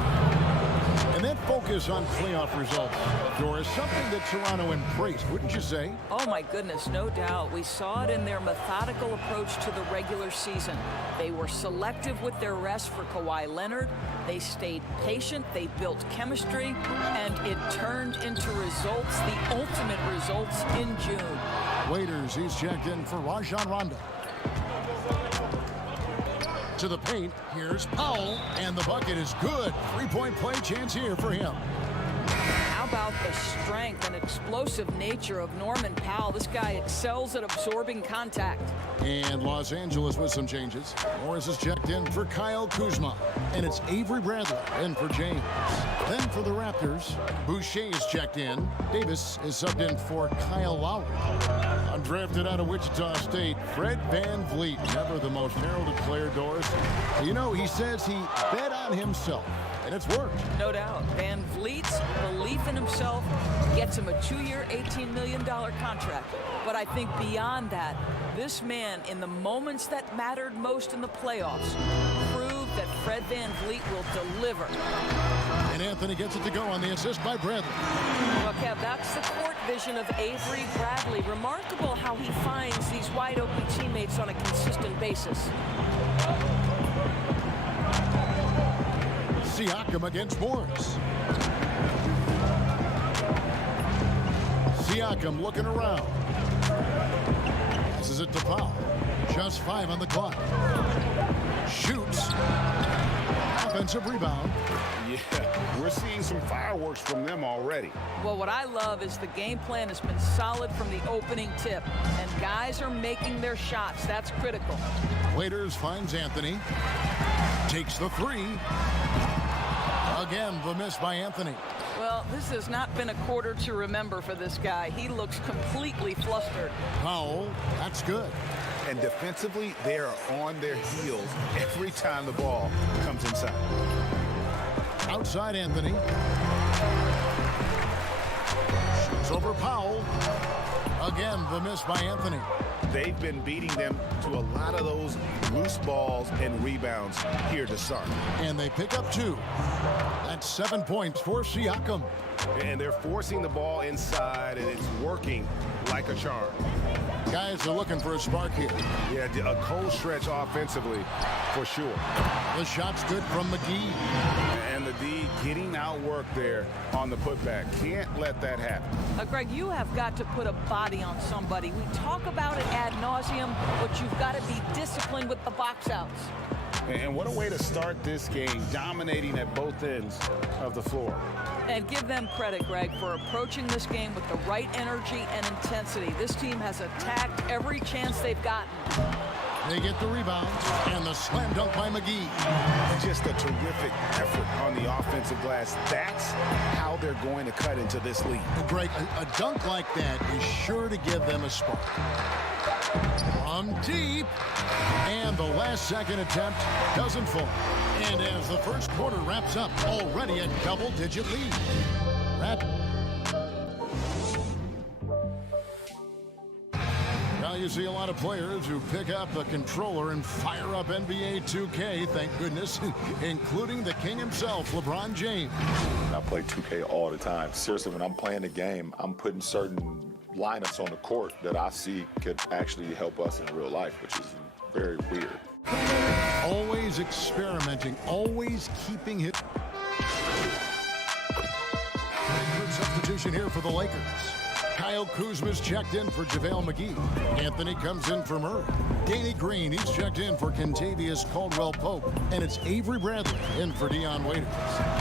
And that focus on playoff results, Doris, something that Toronto embraced, wouldn't you say? Oh, my goodness, no doubt. We saw it in their methodical approach to the regular season. They were selective with their rest for Kawhi Leonard. They stayed patient. They built chemistry. And it turned into results, the ultimate results in June. Waiters, he's checked in for Rajon Rondo. To the paint, here's Powell, and the bucket is good. Three-point play chance here for him. How about the strength and explosive nature of Norman Powell? This guy excels at absorbing contact. And Los Angeles with some changes. Morris is checked in for Kyle Kuzma, and it's Avery Bradley in for James. Then for the Raptors, Boucher is checked in. Davis is subbed in for Kyle Lowry. Undrafted out of Wichita State, Fred VanVleet, never the most heralded player, Doris. You know, he says he bet on himself, and it's worked. No doubt. Van Vliet's belief in himself gets him a 2-year, $18 million contract. But I think beyond that, this man, in the moments that mattered most in the playoffs, proved that Fred VanVleet will deliver. And Anthony gets it to go on the assist by Bradley. Well, Kev, that's the court vision of Avery Bradley. Remarkable how he finds these wide-open teammates on a consistent basis. Siakam against Morris. Siakam looking around. Passes it to Powell. Just 5 on the clock. Shoots. Offensive rebound. Yeah, we're seeing some fireworks from them already. Well, what I love is the game plan has been solid from the opening tip, and guys are making their shots. That's critical. Waiters finds Anthony. Takes the 3. Again, the miss by Anthony. Well, this has not been a quarter to remember for this guy. He looks completely flustered. Powell, that's good. And defensively, they are on their heels every time the ball comes inside. Outside Anthony. Shoots over Powell. Again, the miss by Anthony. They've been beating them to a lot of those loose balls and rebounds here to start. And they pick up 2. That's 7 points for Siakam. And they're forcing the ball inside, and it's working like a charm. Guys are looking for a spark here. Yeah, a cold stretch offensively, for sure. The shot's good from McGee. And the D getting outworked there on the putback. Can't let that happen. Greg, you have got to put a body on somebody. We talk about it ad nauseum, but you've got to be disciplined with the box outs. And what a way to start this game, dominating at both ends of the floor. And give them credit, Greg, for approaching this game with the right energy and intensity. This team has attacked every chance they've gotten. They get the rebound and the slam dunk by McGee. Just a terrific effort on the offensive glass. That's how they're going to cut into this lead. Greg, a dunk like that is sure to give them a spark. From deep, and the last second attempt doesn't fall. And as the first quarter wraps up, already a double-digit lead. Now you see a lot of players who pick up the controller and fire up NBA 2K, thank goodness, including the king himself, LeBron James. I play 2K all the time. Seriously, when I'm playing the game, I'm putting certain lineups on the court that I see could actually help us in real life, which is very weird. Always experimenting, always keeping his... Good substitution here for the Lakers. Kyle Kuzma's checked in for JaVale McGee. Anthony comes in for Murray. Danny Green, he's checked in for Kentavious Caldwell-Pope. And it's Avery Bradley in for Dion Waiters.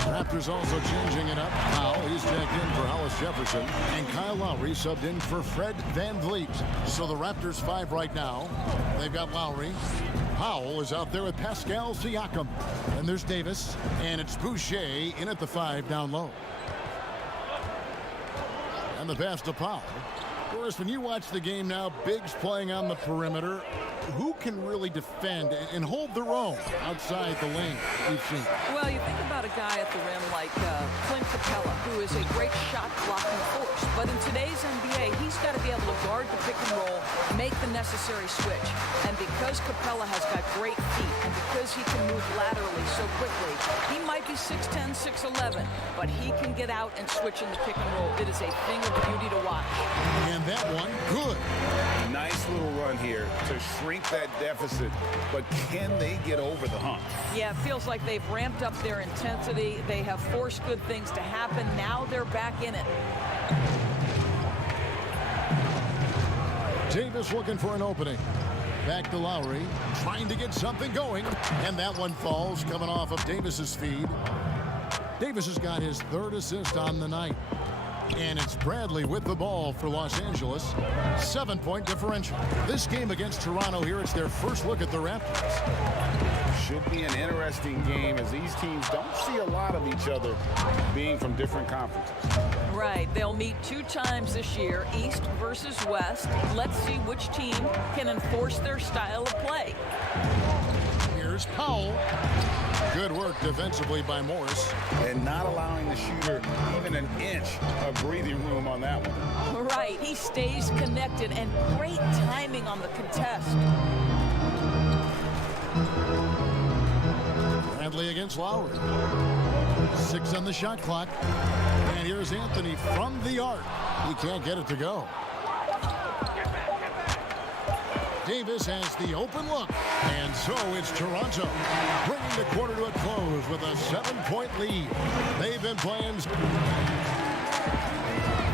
Raptors also changing it up. Powell, he's checked in for Hollis Jefferson. And Kyle Lowry subbed in for Fred VanVleet. So the Raptors 5 right now. They've got Lowry. Powell is out there with Pascal Siakam. And there's Davis. And it's Boucher in at the 5 down low. And the pass to Powell. Boris, when you watch the game now, Biggs playing on the perimeter, who can really defend and hold their own outside the lane we've seen? Well, you think about a guy at the rim like Clint Capella, who is a great shot blocking force. But in today's NBA, he's got to be able to guard the pick and roll, make the necessary switch. And because Capella has got great feet, and because he can move laterally so quickly, he might be 6'10", 6'11", but he can get out and switch in the pick and roll. It is a thing of beauty to watch. And that one, good. Nice little run here to shrink that deficit, but can they get over the hump? Yeah, it feels like they've ramped up their intensity. They have forced good things to happen. Now they're back in it. Davis looking for an opening. Back to Lowry, trying to get something going. And that one falls, coming off of Davis's feed. Davis has got his 3rd assist on the night. And it's Bradley with the ball for Los Angeles. 7-point differential. This game against Toronto here, it's their first look at the Raptors. Should be an interesting game as these teams don't see a lot of each other being from different conferences. Right. They'll meet 2 times this year, East versus West. Let's see which team can enforce their style of play. Here's Powell. Good work defensively by Morris. And not allowing the shooter even an inch of breathing room on that one. Right. He stays connected, and great timing on the contest. Bradley against Lowry. 6 on the shot clock. And here's Anthony from the arc. He can't get it to go. Davis has the open look. And so it's Toronto bringing the quarter to a close with a 7-point lead. They've been playing.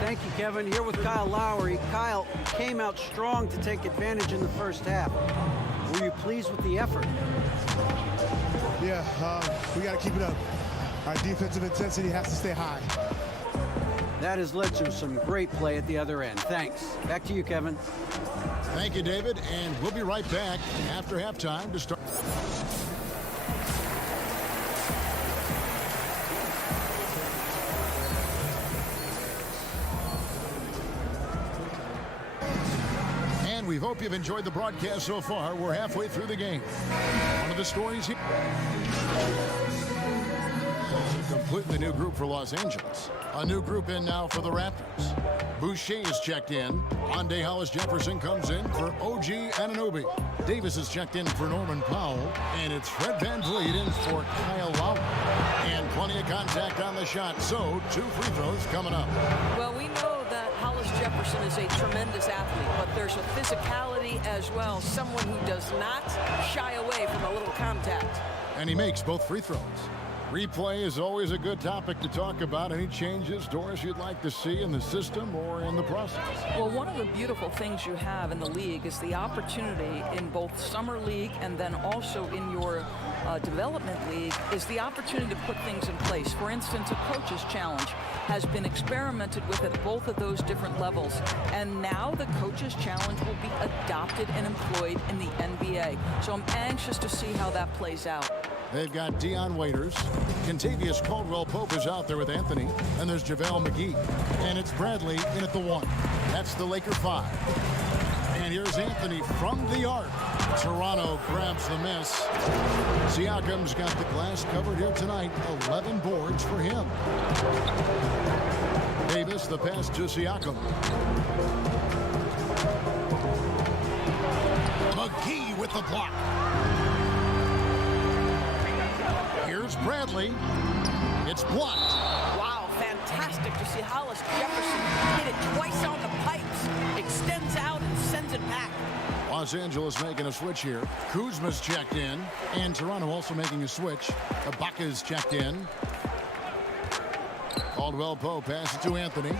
Thank you, Kevin. Here with Kyle Lowry. Kyle came out strong to take advantage in the first half. Were you pleased with the effort? Yeah, we got to keep it up. Our defensive intensity has to stay high. That has led to some great play at the other end. Thanks. Back to you, Kevin. Thank you, David. And we'll be right back after halftime to start. And we hope you've enjoyed the broadcast so far. We're halfway through the game. One of the stories here. A completely new group for Los Angeles. A new group in now for the Raptors. Boucher is checked in. Hyundai Hollis Jefferson comes in for OG Anunoby. Davis is checked in for Norman Powell. And it's Fred VanVleet in for Kyle Lowry. And plenty of contact on the shot. So 2 free throws coming up. Well, we know that Hollis Jefferson is a tremendous athlete, but there's a physicality as well. Someone who does not shy away from a little contact. And he makes both free throws. Replay is always a good topic to talk about. Any changes, Doris, you'd like to see in the system or in the process? Well, one of the beautiful things you have in the league is the opportunity in both Summer League and then also in your development league is the opportunity to put things in place. For instance, a coach's challenge has been experimented with at both of those different levels. And now the coach's challenge will be adopted and employed in the NBA. So I'm anxious to see how that plays out. They've got Dion Waiters. Contavious Caldwell-Pope is out there with Anthony. And there's JaVale McGee. And it's Bradley in at the 1. That's the Laker 5. And here's Anthony from the arc. Toronto grabs the miss. Siakam's got the glass covered here tonight. 11 boards for him. Davis, the pass to Siakam. McGee with the block. Here's Bradley. It's blocked. Wow, fantastic to see Hollis Jefferson hit it twice on the pipes. Extends out and sends it back. Los Angeles making a switch here. Kuzma's checked in. And Toronto also making a switch. Ibaka's checked in. Caldwell-Pope passes to Anthony.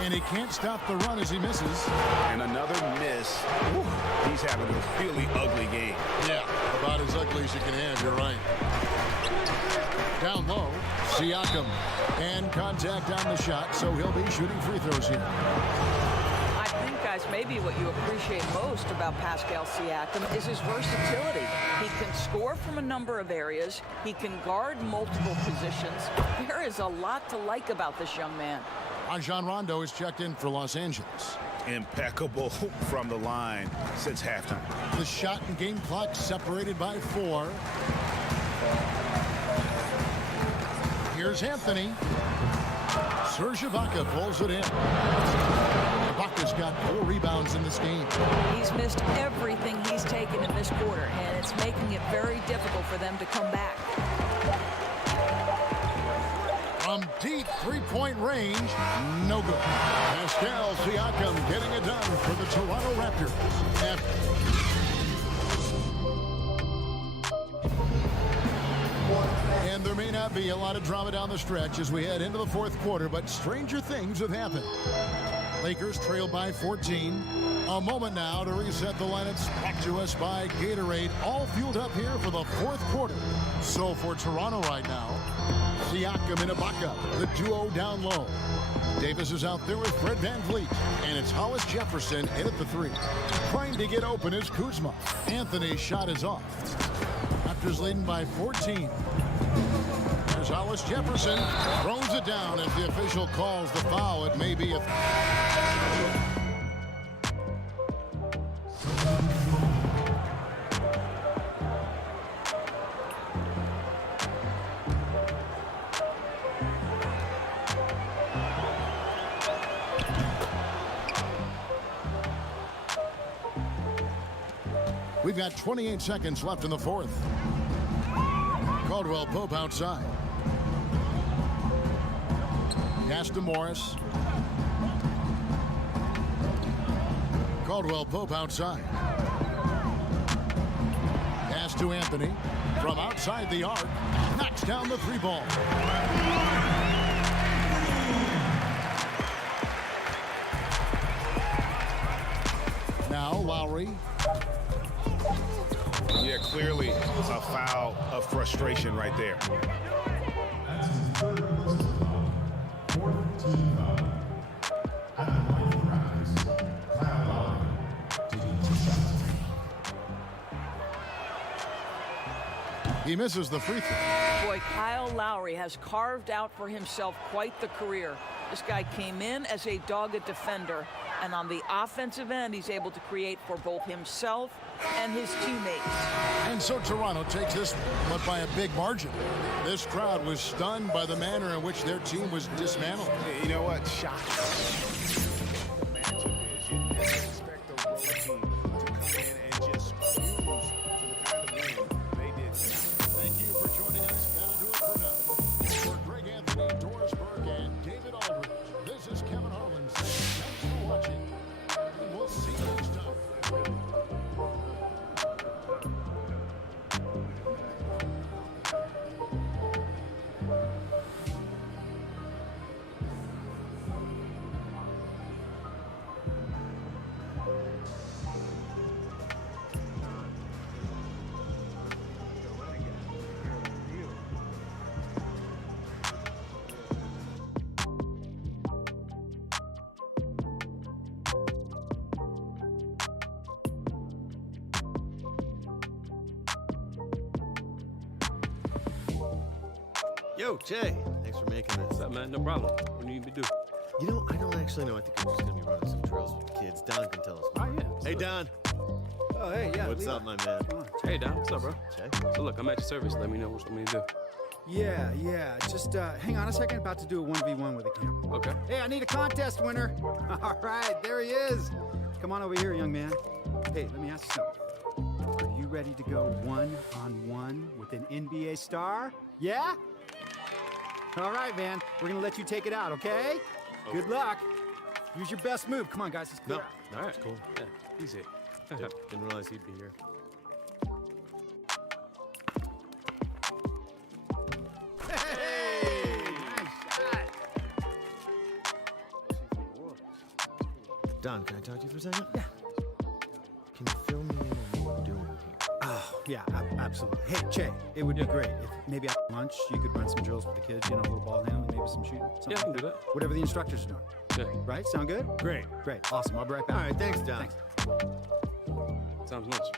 And he can't stop the run as he misses. And another miss. Whew. He's having a really ugly game. Yeah, about as ugly as you can have, you're right. Down low, Siakam. And contact on the shot, so he'll be shooting free throws here. I think, guys, maybe what you appreciate most about Pascal Siakam is his versatility. He can score from a number of areas. He can guard multiple positions. There is a lot to like about this young man. Rajon Rondo is checked in for Los Angeles. Impeccable from the line since halftime. The shot and game clock separated by 4. Here's Anthony. Serge Ibaka pulls it in. Ibaka's got 4 rebounds in this game. He's missed everything he's taken in this quarter, and it's making it very difficult for them to come back. From deep three-point range, no good. Pascal Siakam getting it done for the Toronto Raptors. And there may not be a lot of drama down the stretch as we head into the 4th quarter, but stranger things have happened. Lakers trail by 14. A moment now to reset the lineups. Back to us by Gatorade. All fueled up here for the 4th quarter. So for Toronto right now, Siakam and Ibaka, the duo down low. Davis is out there with Fred VanVleet. And it's Hollis Jefferson in at the 3. Trying to get open is Kuzma. Anthony's shot is off. Raptors leading by 14. There's Hollis Jefferson. Throws it down as the official calls the foul. It may be a... We've got 28 seconds left in the 4th. Caldwell-Pope outside. Pass to Morris. Caldwell-Pope outside. Pass to Anthony. From outside the arc. Knocks down the 3 ball. Now Lowry. Yeah, clearly a foul of frustration right there. He misses the free throw. Boy, Kyle Lowry has carved out for himself quite the career. This guy came in as a dogged defender, and on the offensive end, he's able to create for both himself and his teammates. And so Toronto takes this one by a big margin. This crowd was stunned by the manner in which their team was dismantled. Hey, you know what? Shocking. The matchup is you didn't expect the road team to come in and just cruise to the kind of win they did tonight. Thank you for joining us. That'll do it for now. For Greg Anthony, Doris Berg, and David Aldridge, this is Kevin Harlan saying thanks for watching. And we'll see you next time. Yo, Jay. Thanks for making this. What's up, man? No problem. What do you need me to do? You know, I don't actually know. I think I'm just going to be running some drills with the kids. Don can tell us. Oh, yeah. Hey, Don. Oh, hey, yeah. What's up, my man? Hey, Don. What's up, bro? Jay? So, look, I'm at your service. Let me know what you want me to do. Yeah. Just hang on a second. About to do a 1v1 with a camera. Okay. Hey, I need a contest winner. All right, there he is. Come on over here, young man. Hey, let me ask you something. Are you ready to go one-on-one with an NBA star? Yeah? All right, man. We're going to let you take it out, okay? Good luck. Use your best move. Come on, guys. Let's clear out. All right. Cool. Yeah. Easy. Didn't realize he'd be here. Don, can I talk to you for a second? Yeah. Can you fill me in on what we're doing here? Oh, yeah, absolutely. Hey, Che, it would be great if maybe after lunch you could run some drills with the kids, a little ball handling, maybe some shooting. Yeah, I can do that. Whatever the instructors are doing. Yeah. Right? Sound good? Great. Awesome. I'll be right back. All right, thanks, Don. Thanks. Sounds nice.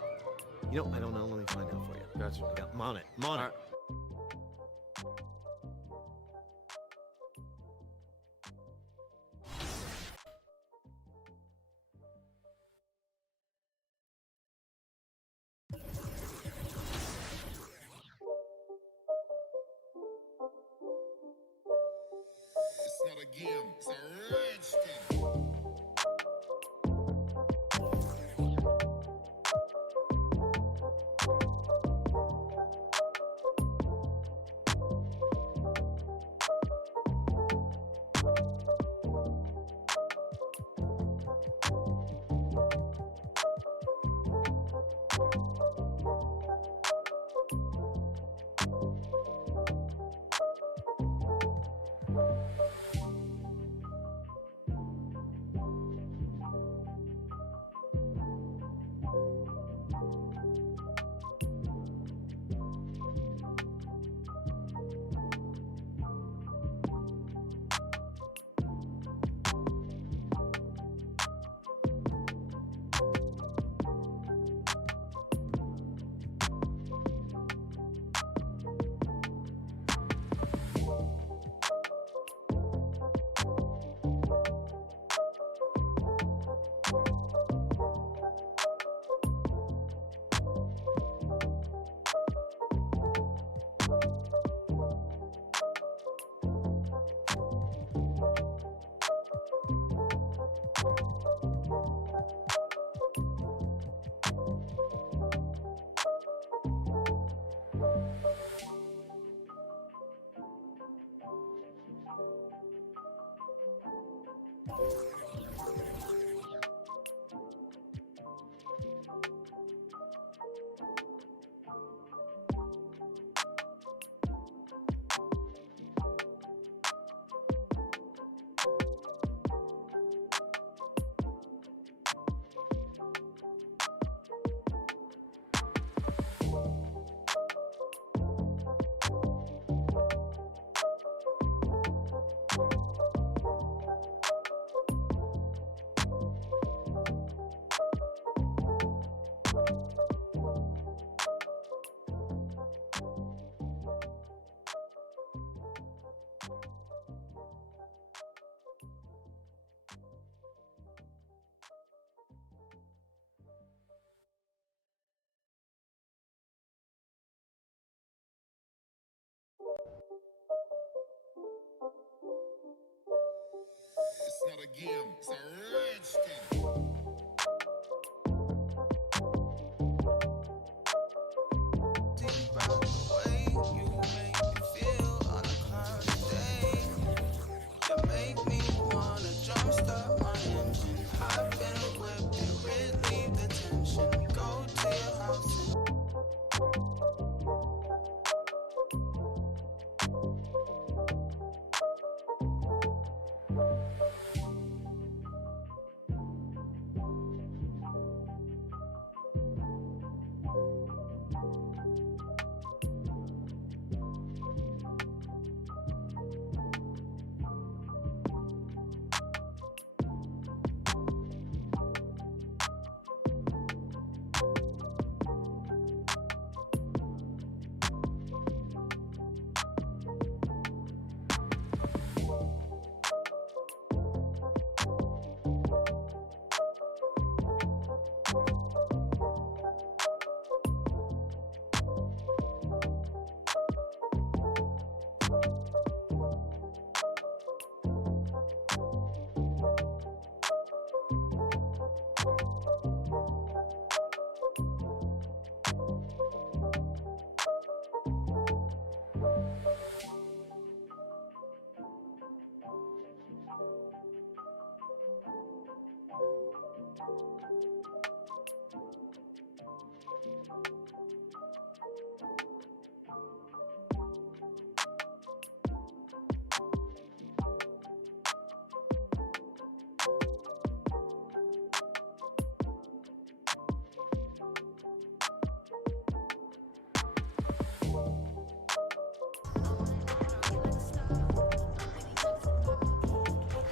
You know, I don't know. Let me find out for you. Gotcha. I'm on it. I'm on it. It's not a game. It's a rage thing.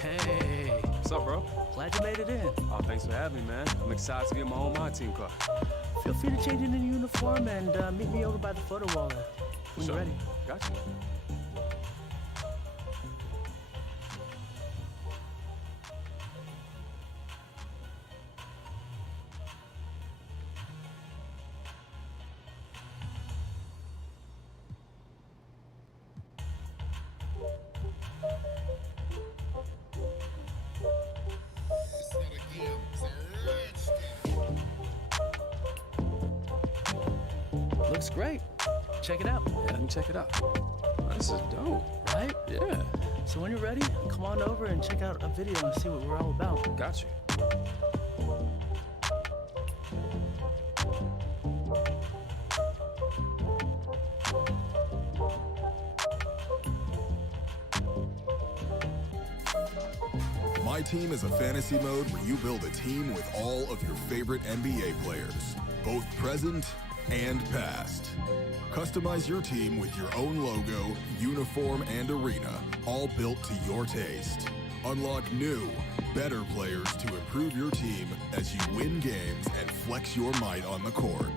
Hey, what's up, bro? Glad you made it in. Oh, thanks for having me, man. I'm excited to get my own My Team car. Feel free to change into uniform and meet me over by the photo wall when you're ready. Gotcha. Looks great. Check it out. Yeah, let me check it out. Oh, this is dope. Right? Yeah. So when you're ready, come on over and check out a video and see what we're all about. Got you. My Team is a fantasy mode where you build a team with all of your favorite NBA players, both present and past. Customize your team with your own logo, uniform, and arena, all built to your taste. Unlock new, better players to improve your team as you win games and flex your might on the court.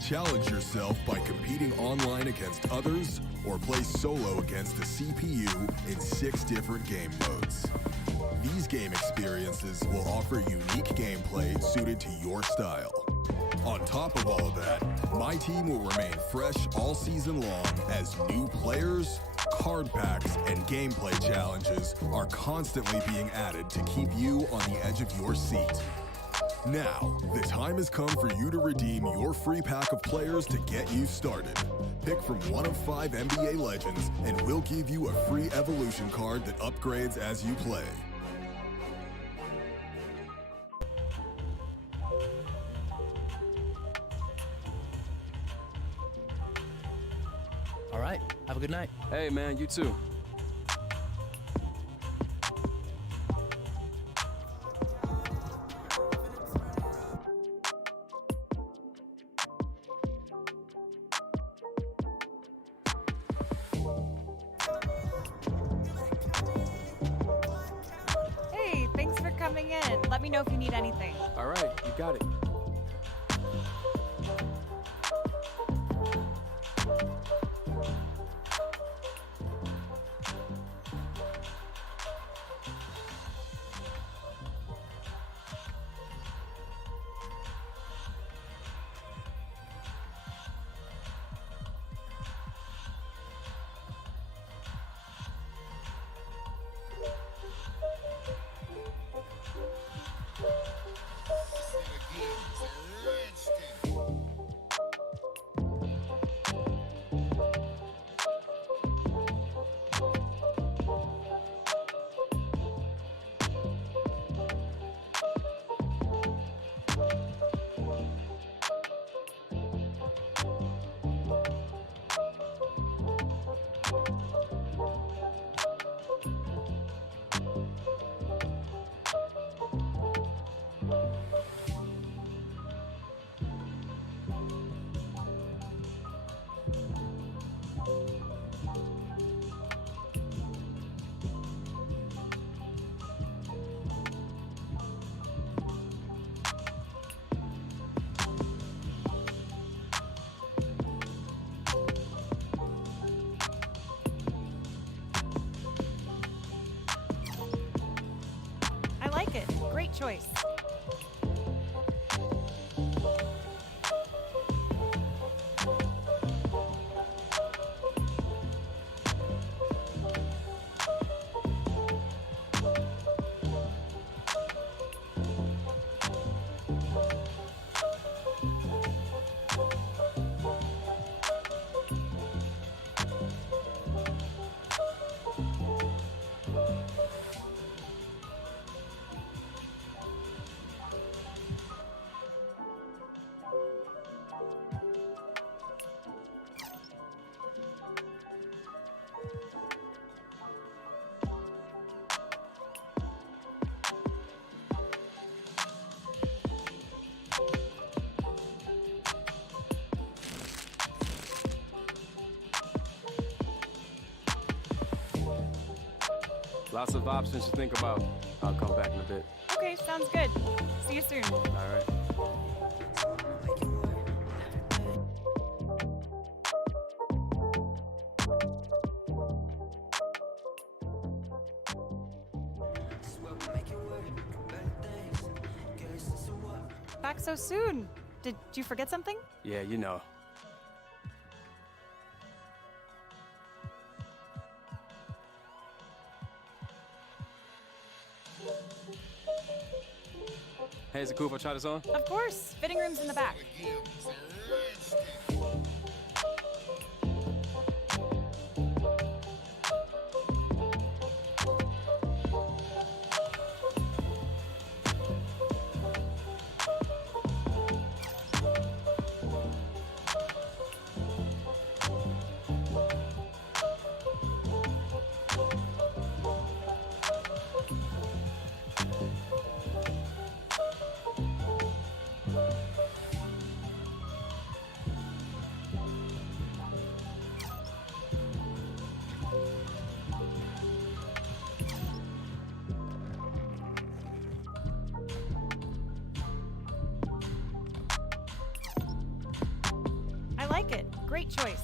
Challenge yourself by competing online against others or play solo against the CPU in 6 different game modes. These game experiences will offer unique gameplay suited to your style. On top of all of that, My Team will remain fresh all season long as new players, card packs, and gameplay challenges are constantly being added to keep you on the edge of your seat. Now, the time has come for you to redeem your free pack of players to get you started. Pick from one of 5 NBA legends, and we'll give you a free evolution card that upgrades as you play. All right. Have a good night. Hey, man, you too. Hey, thanks for coming in. Let me know if you need anything. All right, you got it. choice. Lots of options to think about. I'll come back in a bit. Okay, sounds good. See you soon. All right. Back so soon. Did you forget something? Yeah, you know. Hey, is it cool if I try this on? Of course. Fitting room's in the back. I like it. Great choice.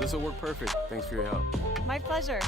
This will work perfect. Thanks for your help. My pleasure.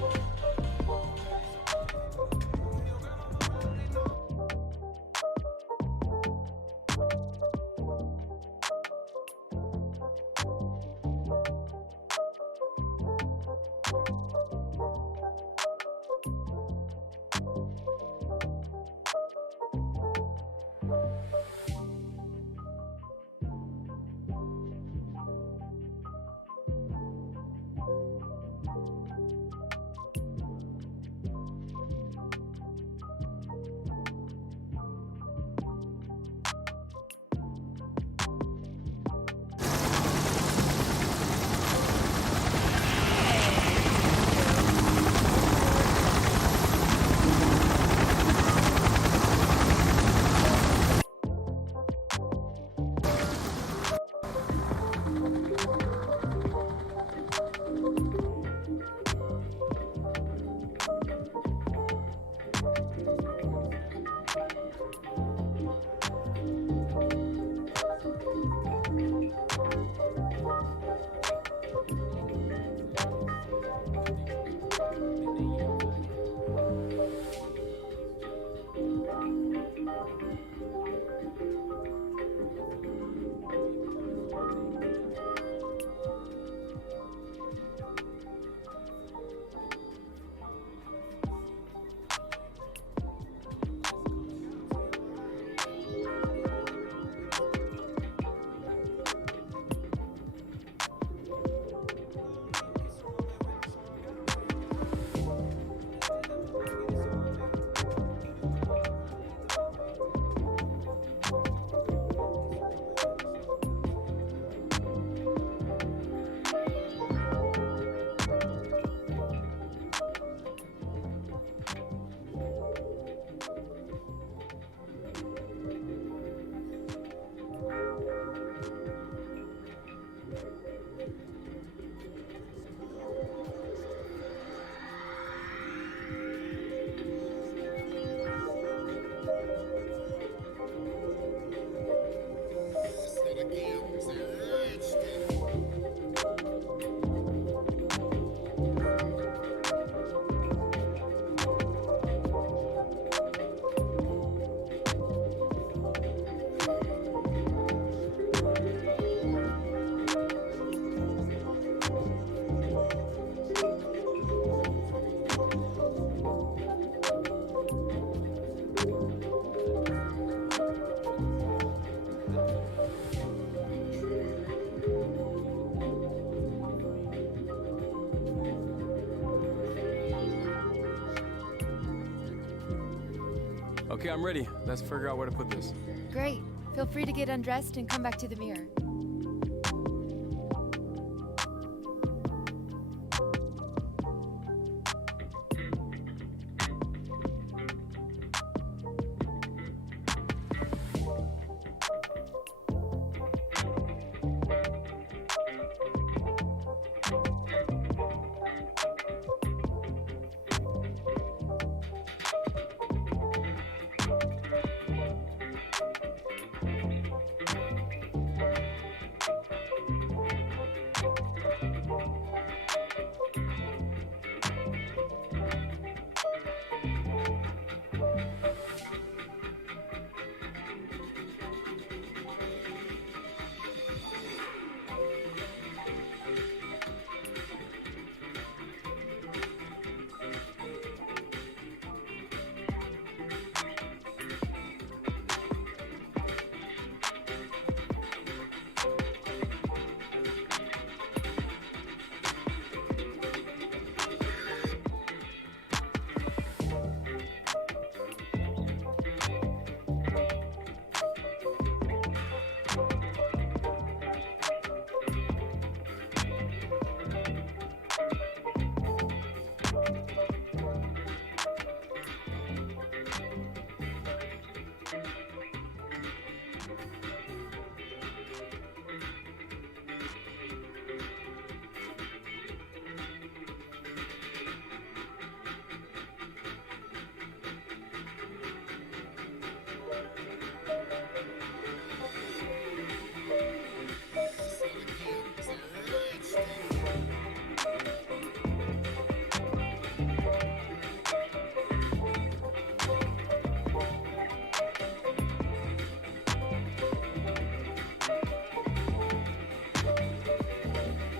Okay, I'm ready. Let's figure out where to put this. Great. Feel free to get undressed and come back to the mirror.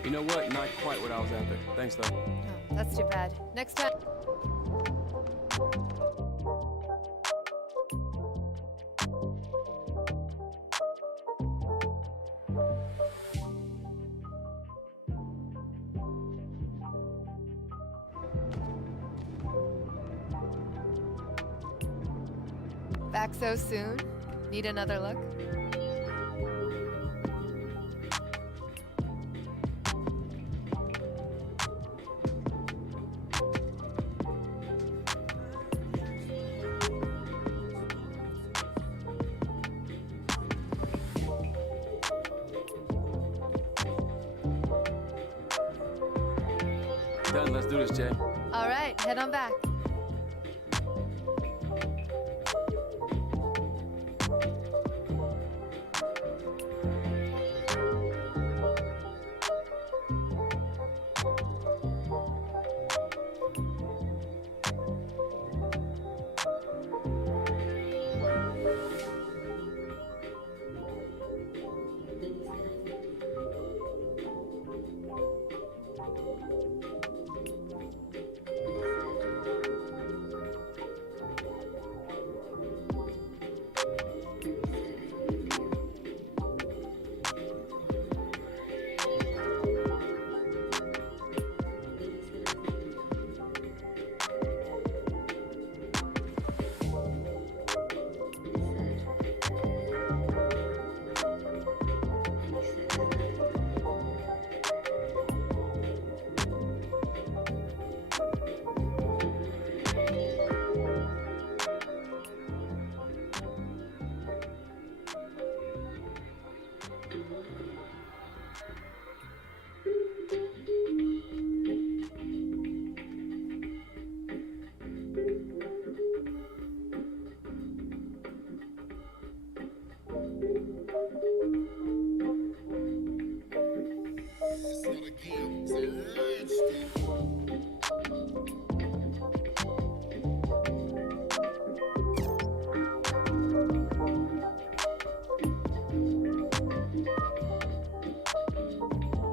You know what? Not quite what I was after. Thanks, though. Oh, that's too bad. Next time. Back so soon? Need another look? Done. Let's do this, Jay. All right, head on back.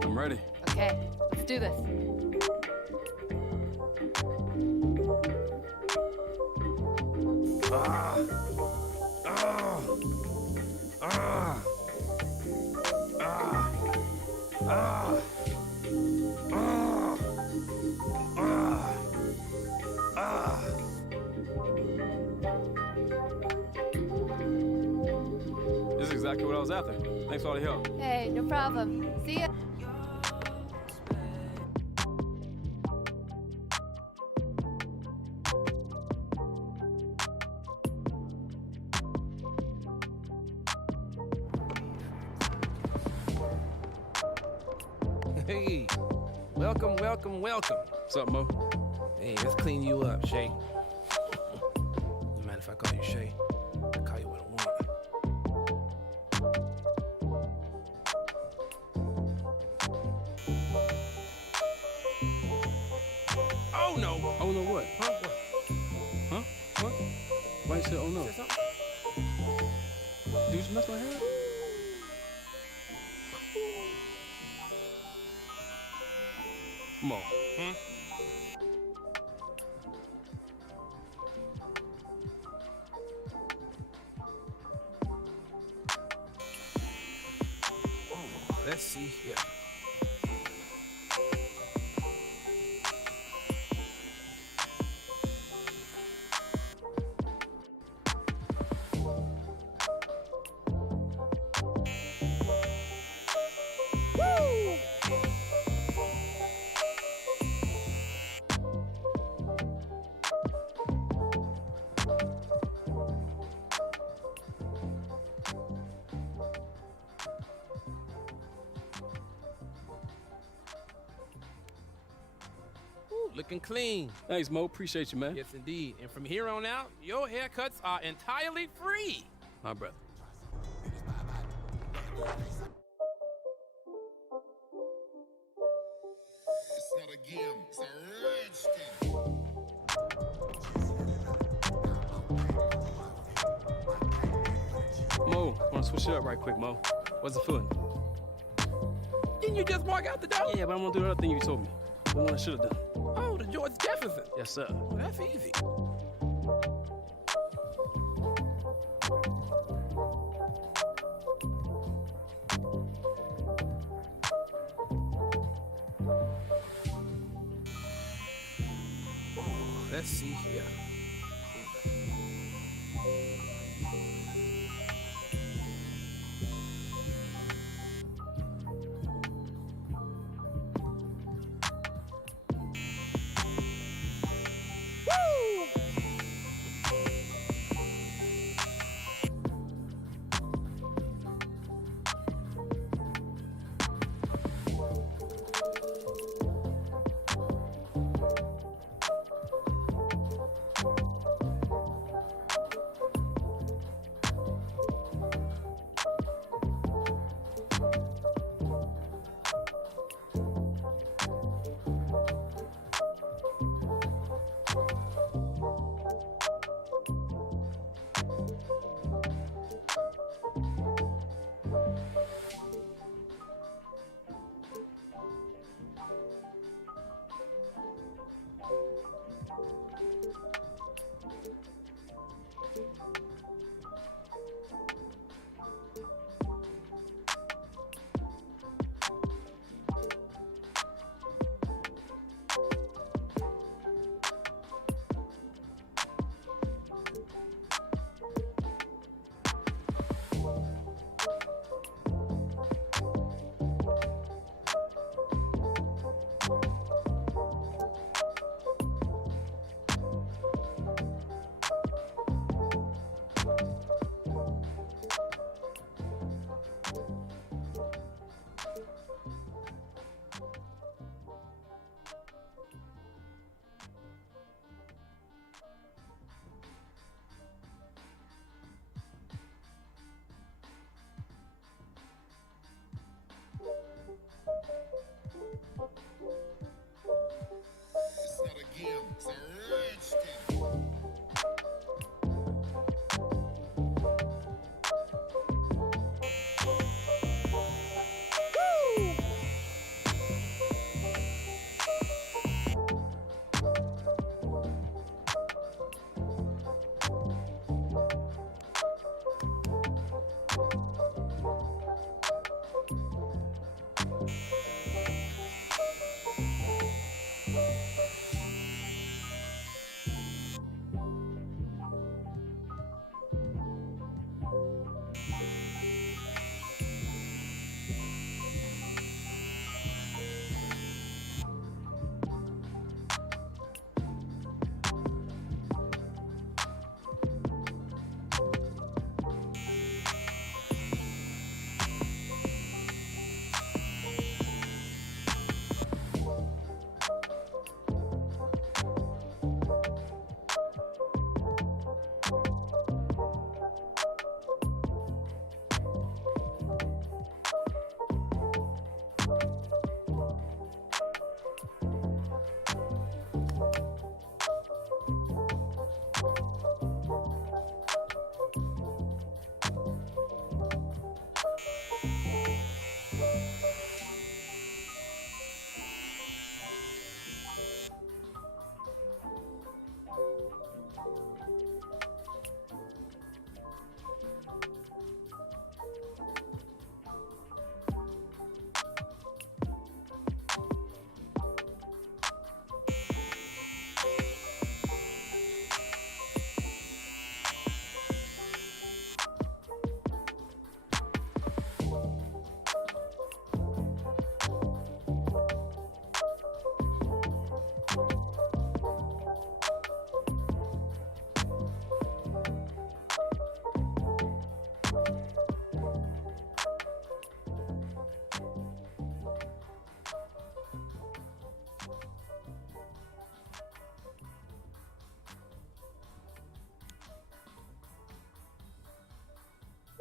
I'm ready. Okay, let's do this. details after. Thanks for all the help. Hey, no problem. See ya. Hey, welcome. What's up, Mo? Hey, let's clean you up, Shay. You mind if I call you Shay? I call you what I want. Oh no! Oh no, what? Huh? What? Huh? What? Why you say oh no? Say something? Did you just mess my hair? Mo. Hmm? Let's see here. Looking clean. Thanks, Mo. Appreciate you, man. Yes, indeed. And from here on out, your haircuts are entirely free. My brother. It's not a game, it's a rich thing. Mo, wanna switch it up right quick, Mo? What's the feeling? Didn't you just walk out the door? Yeah, but I'm gonna do the other thing you told me. The one I should have done. Oh, the George Jefferson. Yes, sir. Well, that's easy. Let's see here.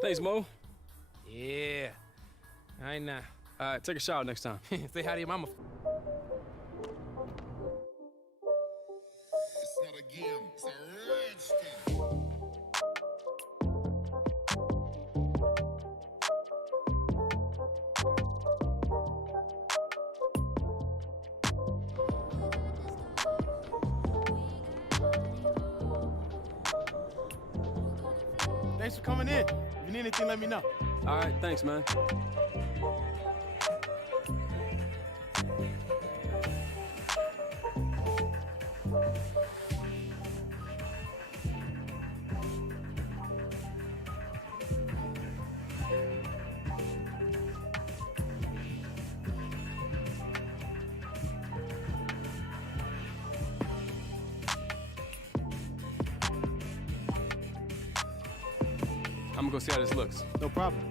Thanks, Mo. Yeah. I ain't now. All right, take a shower next time. Say hi to your mama. It's not a game, it's a rich thing. Thanks for coming in. If you need anything, let me know. All right, thanks, man. I'm gonna go see how this looks. No problem.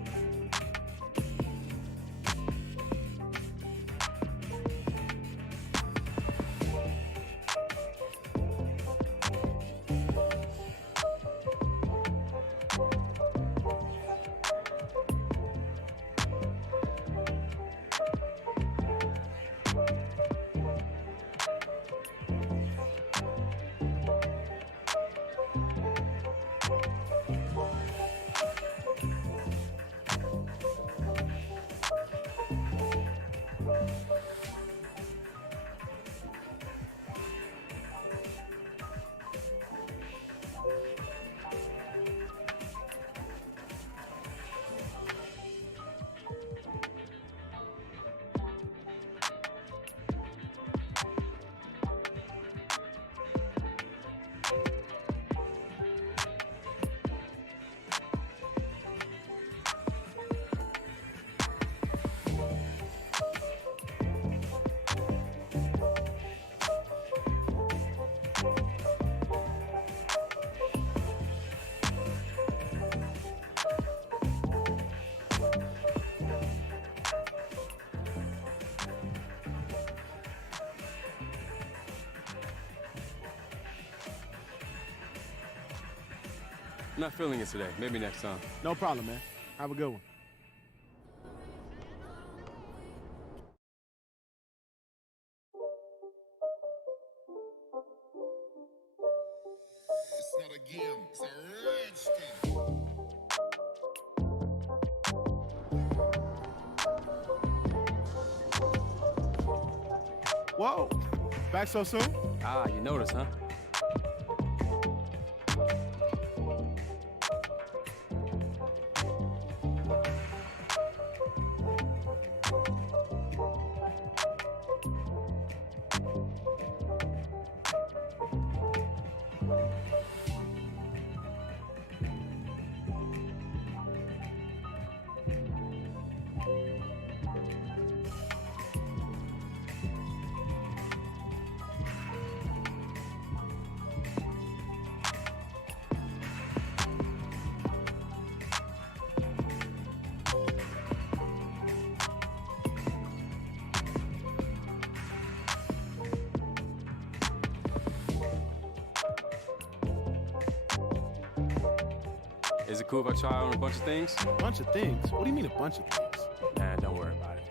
I'm not feeling it today. Maybe next time. No problem, man. Have a good one. It's not a game, it's a rich thing. Whoa, back so soon? Ah, you noticed, huh? Is it cool if I try on a bunch of things? Bunch of things? What do you mean a bunch of things? Nah, don't worry about it.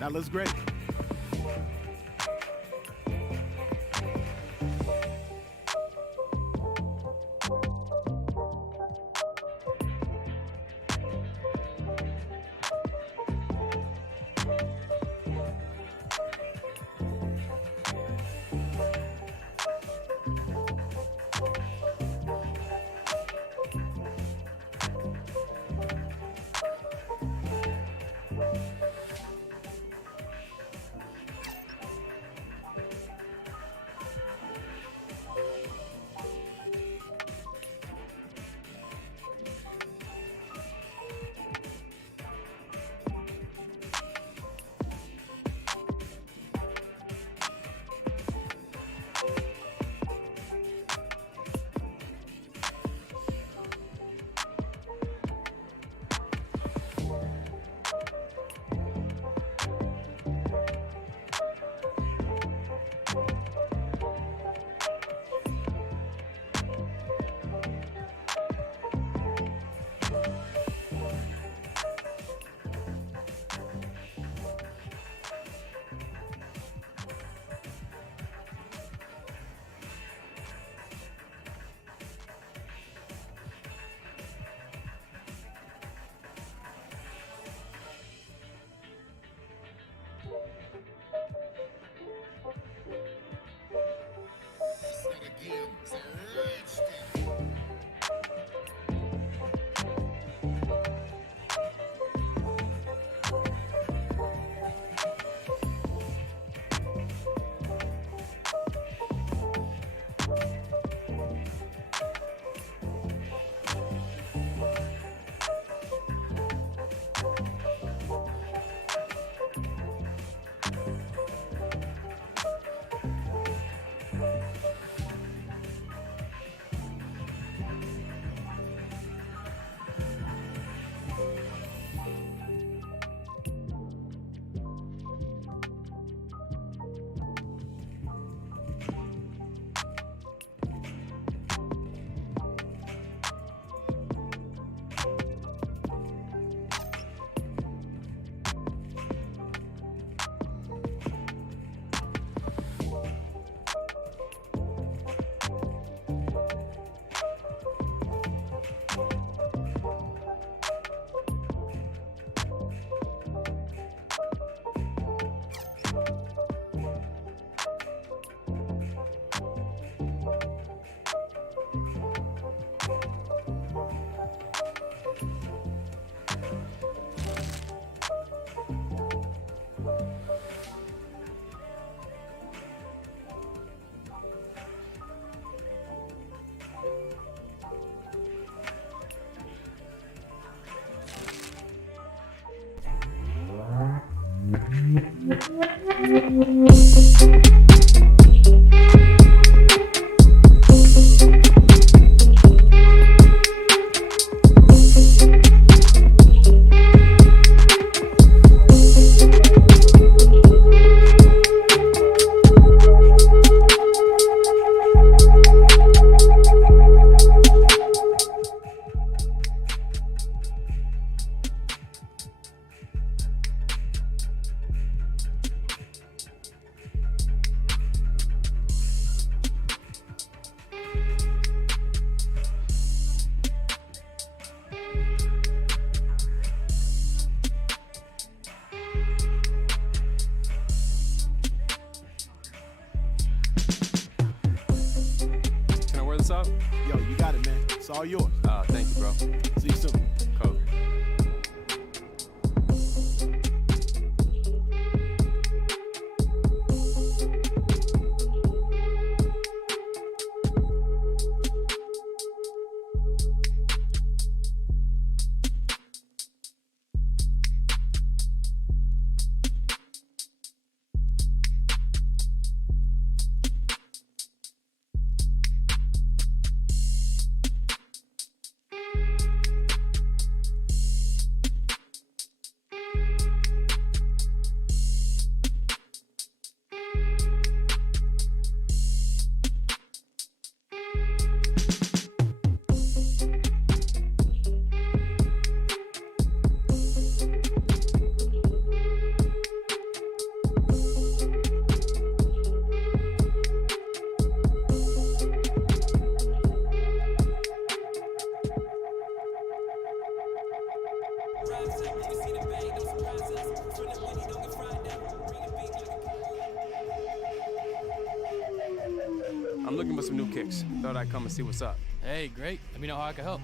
That looks great. Up? Yo, you got it, man. It's all yours. Thank you, bro. See you soon. Cool. I'm looking for some new kicks. Thought I'd come and see what's up. Hey, great. Let me know how I can help.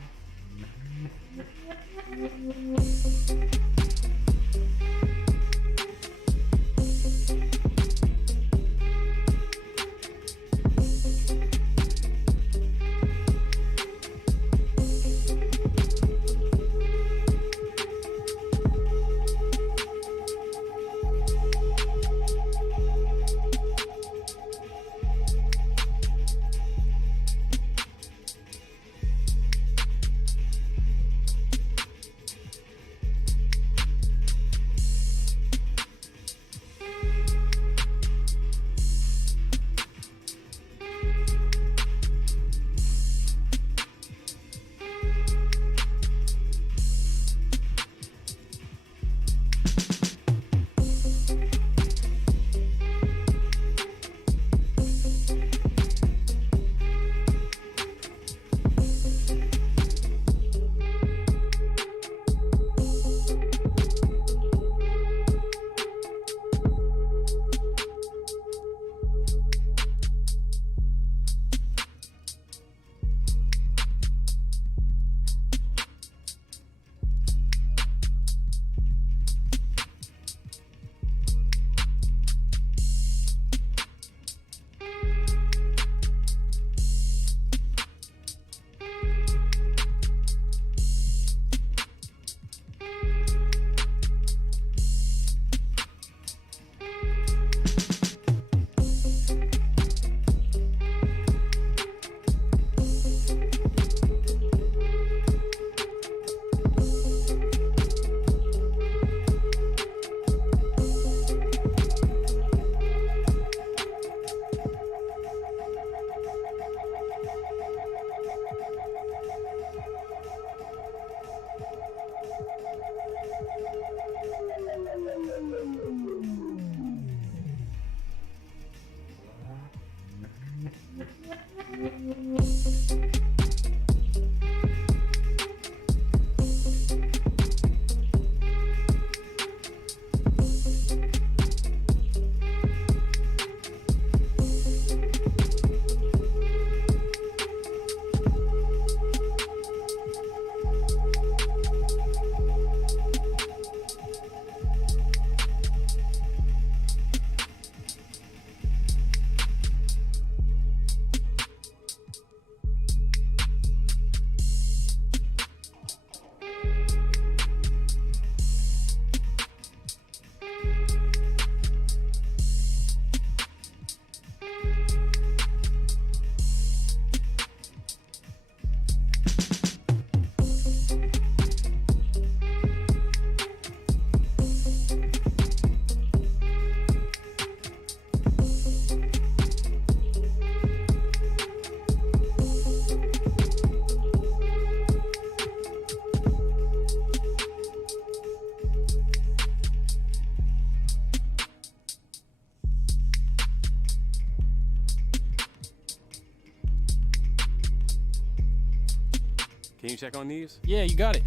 Can you check on these? Yeah, you got it.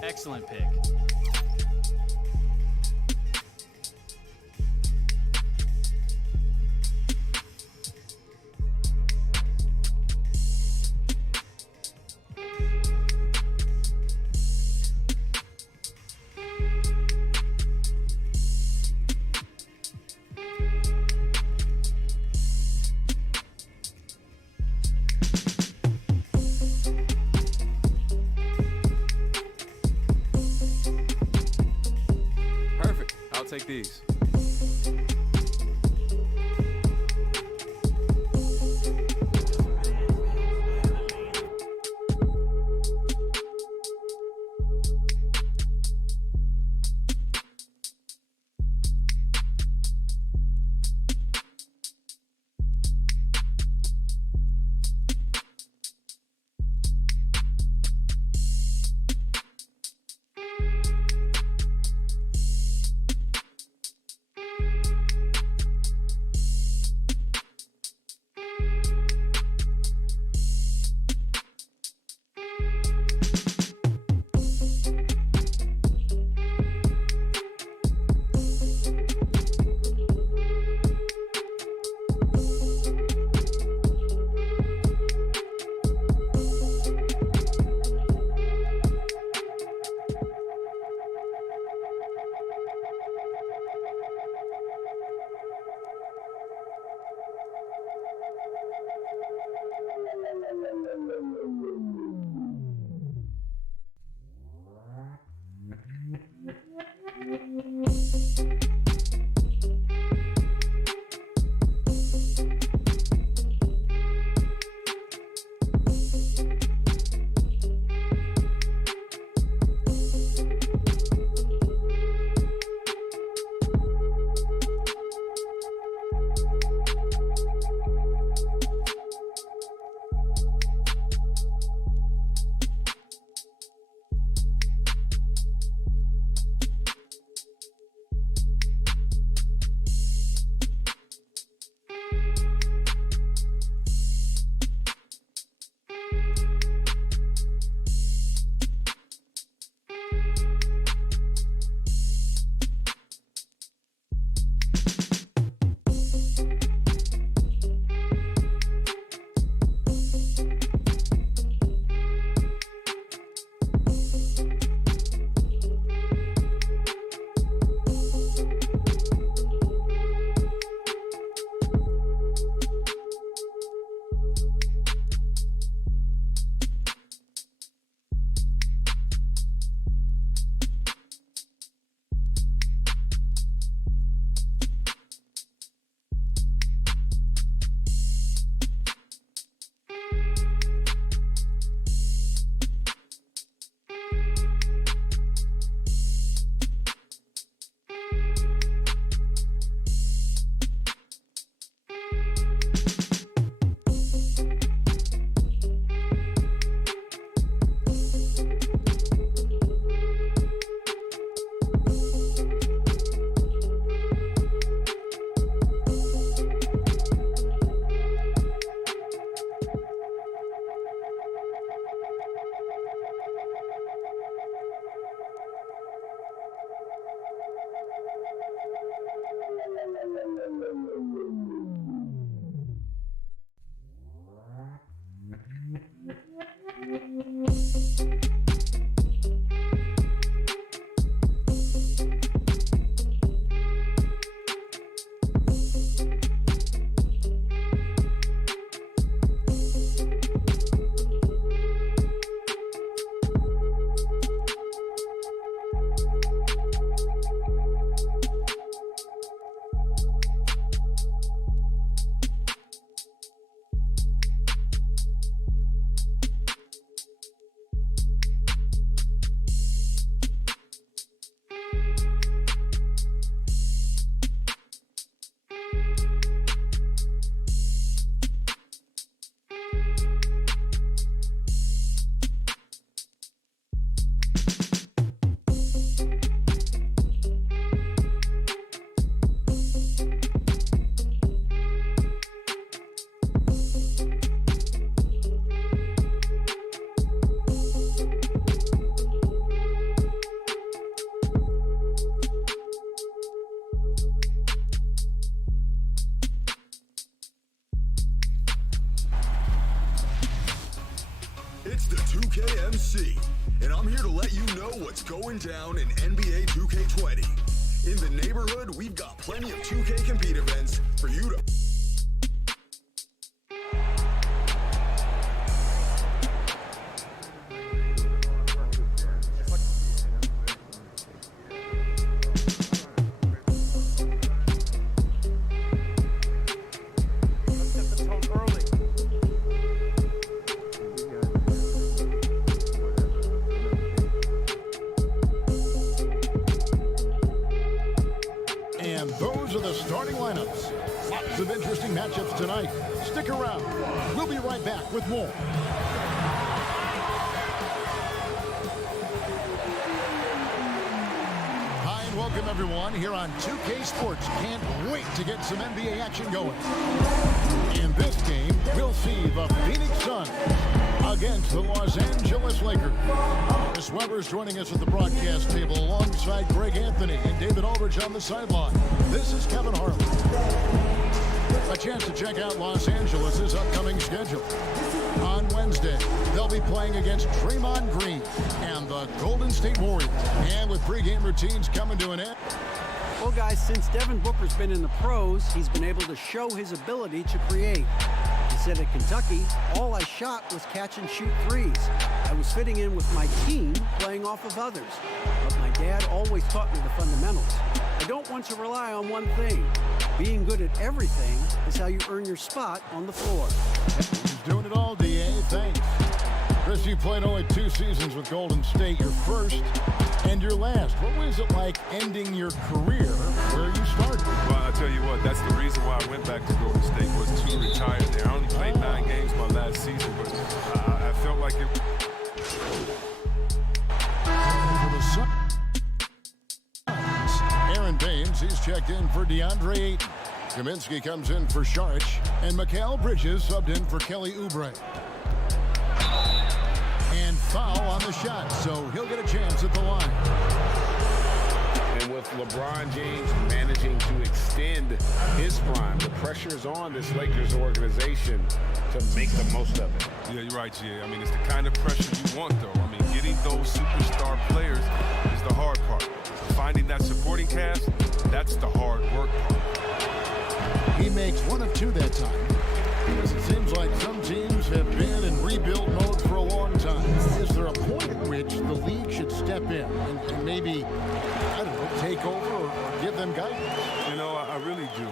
Excellent pick. Take these. It's the 2K MC, and I'm here to let you know what's going down in NBA 2K20. In the neighborhood, we've got plenty of 2K compete events for you to... And those are the starting lineups. Lots of interesting matchups tonight. Stick around. We'll be right back with more. Hi, and welcome everyone here on 2K Sports. Can't wait to get some NBA action going. In this game, we'll see the Phoenix Suns against the Los Angeles Lakers. Chris Webber's joining us at the broadcast table alongside Greg Anthony and David Aldridge on the sideline. This is Kevin Harlan. A chance to check out Los Angeles' upcoming schedule. On Wednesday, they'll be playing against Draymond Green and the Golden State Warriors. And with pregame routines coming to an end. Well, guys, since Devin Booker's been in the pros, he's been able to show his ability to create. He said at Kentucky, all I shot was catch and shoot threes. I was fitting in with my team, playing off of others. But my dad always taught me the fundamentals. I don't want to rely on one thing. Being good at everything is how you earn your spot on the floor. He's doing it all, D.A. Thanks. Chris, you played only 2 seasons with Golden State, your first and your last. What was it like ending your career where you started? Well, I'll tell you what, that's the reason why I went back to Golden State, was to retire there. I only played 9 games my last season, but I felt like it. Aaron Baines, he's checked in for DeAndre Ayton. Kaminsky comes in for Saric, and Mikal Bridges subbed in for Kelly Oubre. And foul on the shot, so he'll get a chance at the line. And with LeBron James managing to extend his prime, the pressure is on this Lakers organization to make the most of it. Yeah, you're right, Jay. I mean, it's the kind of pressure you want, though. I mean, getting those superstar players is the hard part. Finding that supporting cast, that's the hard work part. He makes 1 of 2 that time. It seems like some teams have been in rebuild mode for a long time. Is there a point at which the league should step in and maybe, I don't know, take over or give them guidance? You know, I really do.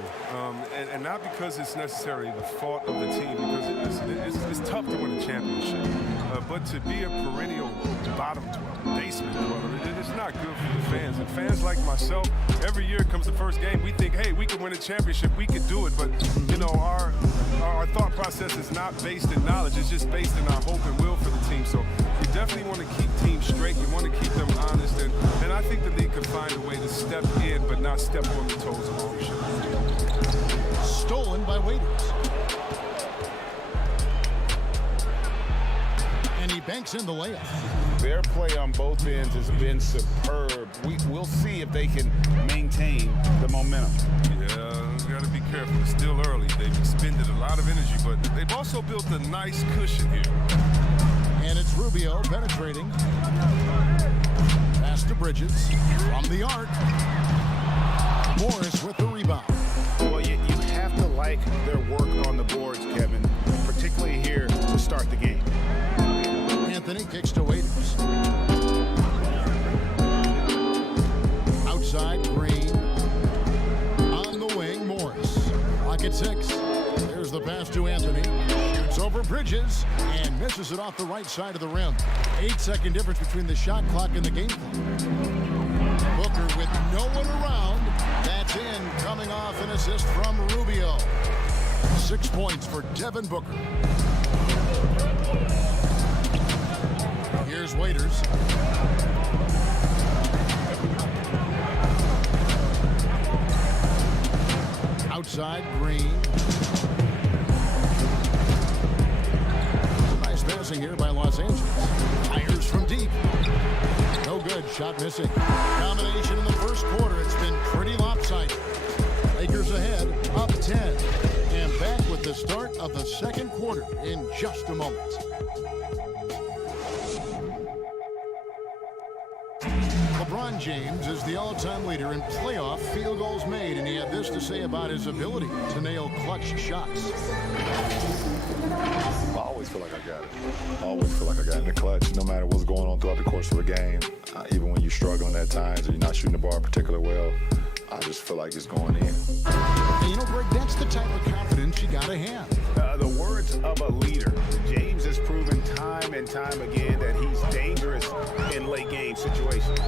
And not because it's necessarily the fault of the team, because it's tough to win a championship. But to be a perennial bottom dweller, basement dweller, it's not good for the fans. And fans like myself, every year comes the first game, we think, hey, we can win a championship, we could do it. But, you know, our thought process is not based in knowledge, it's just based in our hope and will for the team. So you definitely want to keep teams straight, you want to keep them honest, and I think the league could find a way to step in but not step on the toes of ownership. Stolen by Waiters. And he banks in the layup. Their play on both ends has been superb. We'll see if they can maintain the momentum. Yeah, we got to be careful. It's still early. They've expended a lot of energy, but they've also built a nice cushion here. And it's Rubio penetrating. Pass to Bridges from the arc. Morris with the rebound. Well, you have to like their work on the boards, Kevin, particularly here to start the game. Anthony kicks to Waiters. Outside, Green. On the wing, Morris. Clock at 6. There's the pass to Anthony. Shoots over Bridges and misses it off the right side of the rim. 8-second difference between the shot clock and the game clock. Booker with no one around. That's in, coming off an assist from Rubio. 6 points for Devin Booker. Here's Waiters. Outside, Green. Nice passing here by Los Angeles. Fires from deep. No good. Shot missing. Combination in the first quarter. It's been pretty lopsided. Lakers ahead, up 10. And back with the start of the second quarter in just a moment. LeBron James is the all-time leader in playoff field goals made, and he had this to say about his ability to nail clutch shots. I always feel like I got it. I always feel like I got it in the clutch, no matter what's going on throughout the course of a game. Even when you're struggling at times or you're not shooting the ball particularly well, I just feel like it's going in. And you know, Greg, that's the type of confidence you got to have. The words of a leader. James has proven time and time again that he's dangerous in late game situations.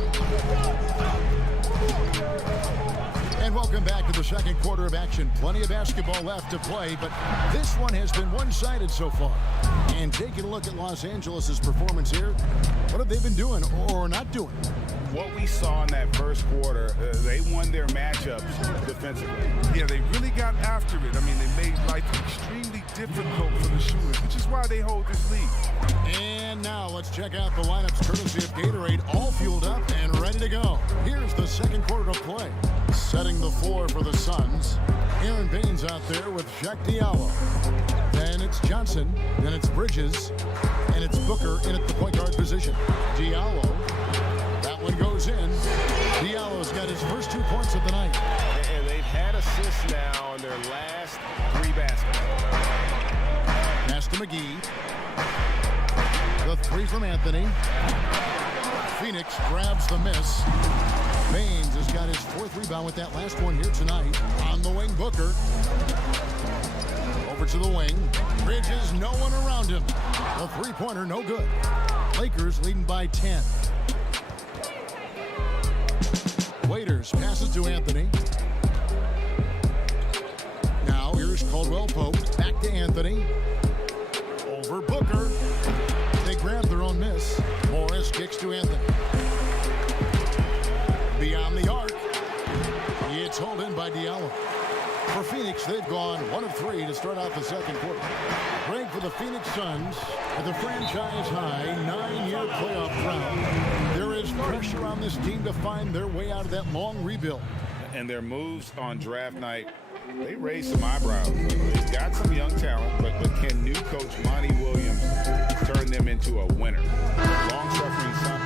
And welcome back to the second quarter of action. Plenty of basketball left to play, but this one has been one-sided so far. And taking a look at Los Angeles' performance here, what have they been doing or not doing? What we saw in that first quarter, they won their matchups defensively. Yeah, they really got after it. I mean, they made life extremely difficult for the shooters, which is why they hold this lead. And now let's check out the lineups courtesy of Gatorade, all fueled up and ready to go. Here's the second quarter to play. Setting the floor for the Suns, Aaron Baines out there with Shaq Diallo. Then it's Johnson, then it's Bridges, and it's Booker in at the point guard position. Diallo, that one goes in. Diallo's got his first 2 points of the night. And they've had assists now in their last 3 baskets. Pass to McGee. The 3 from Anthony. Phoenix grabs the miss. Baines has got his 4th rebound with that last one here tonight. On the wing, Booker. Over to the wing. Bridges, no one around him. The 3-pointer, no good. Lakers leading by 10. Waiters passes to Anthony. Now here's Caldwell Pope. Back to Anthony. Over Booker. They grab their own miss. Morris kicks to Anthony. Beyond the arc. It's hauled in by Diallo. For Phoenix, they've gone 1 of 3 to start out the second quarter. Great for the Phoenix Suns with a franchise-high 9-year playoff drought. There is pressure on this team to find their way out of that long rebuild. And their moves on draft night, they raised some eyebrows. They've got some young talent, but can new coach Monty Williams turn them into a winner? Long-suffering Suns.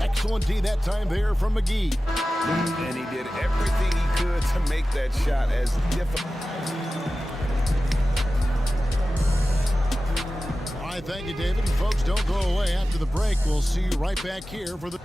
Excellent D that time there from McGee. And he did everything he could to make that shot as difficult. All right, thank you, David. And folks, don't go away. After the break, we'll see you right back here for the...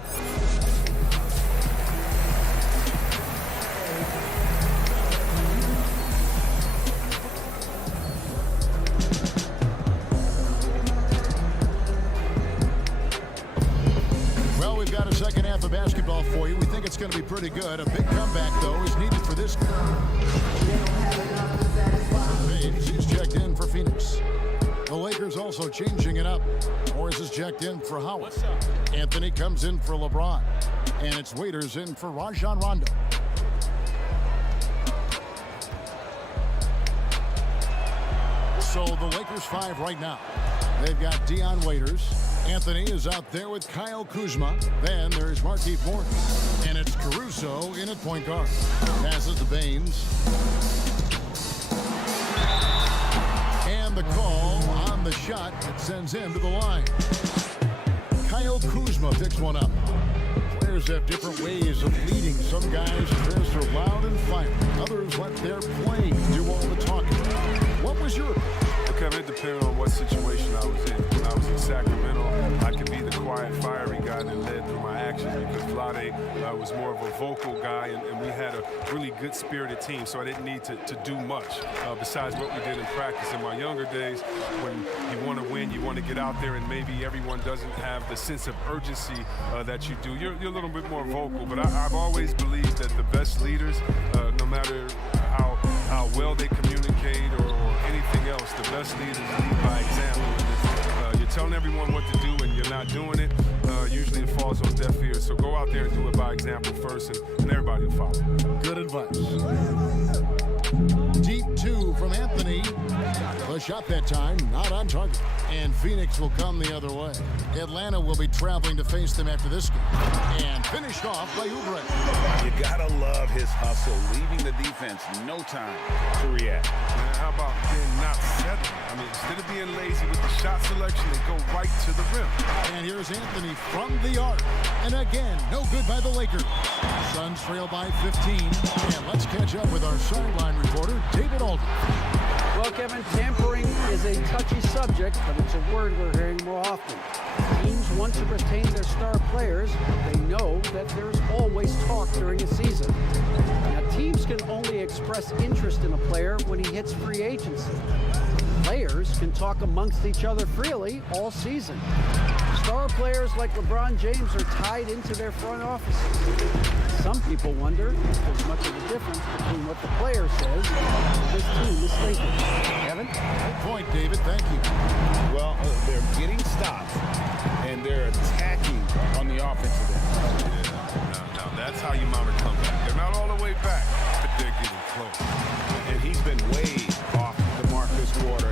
Second half of basketball for you. We think it's going to be pretty good. A big comeback, though, is needed for this. Baines, he's checked in for Phoenix. The Lakers also changing it up. Morris is checked in for Howard. Anthony comes in for LeBron. And it's Waiters in for Rajon Rondo. So the Lakers 5 right now. They've got Dion Waiters. Anthony is out there with Kyle Kuzma. Then there's Markieff Morris. And it's Caruso in at point guard. Passes to Baines. And the call on the shot that sends him to the line. Kyle Kuzma picks one up. Players have different ways of leading. Some guys are loud and fiery. Others let their play do all the talking. What was your... Okay, it depended on what situation I was in. When I was in Sacramento, I could be the quiet, fiery guy that led through my actions because Vlade was more of a vocal guy, and we had a really good spirited team, so I didn't need to do much besides what we did in practice. In my younger days, when you want to win, you want to get out there, and maybe everyone doesn't have the sense of urgency that you do. You're a little bit more vocal, but I've always believed that the best leaders, no matter how well they communicate or anything else, the best leaders lead by example. And if you're telling everyone what to do and you're not doing it, usually it falls on deaf ears. So go out there and do it by example first, and everybody will follow. Good advice. Deep 2 from Anthony. The shot that time, not on target. And Phoenix will come the other way. Atlanta will be traveling to face them after this game. And finished off by Oubre. You gotta love his hustle, leaving the defense no time to react. Man, how about being not settling? I mean, instead of being lazy with the shot selection, they go right to the rim. And here's Anthony from the arc. And again, no good by the Lakers. Suns trail by 15. And let's catch up with our sideline reporter, David Alden. Well, Kevin, tampering is a touchy subject, but it's a word we're hearing more often. Teams want to retain their star players, but they know that there's always talk during a season. Now, teams can only express interest in a player when he hits free agency. Players can talk amongst each other freely all season. Star players like LeBron James are tied into their front offices. Some people wonder if there's much of a difference between what the player says and this team is thinking. Kevin? Good point, David. Thank you. Well, they're getting stops, and they're attacking on the offensive end. Yeah, now that's how you mount a comeback. They're not all the way back, but they're getting close. And he's been way off the mark this quarter.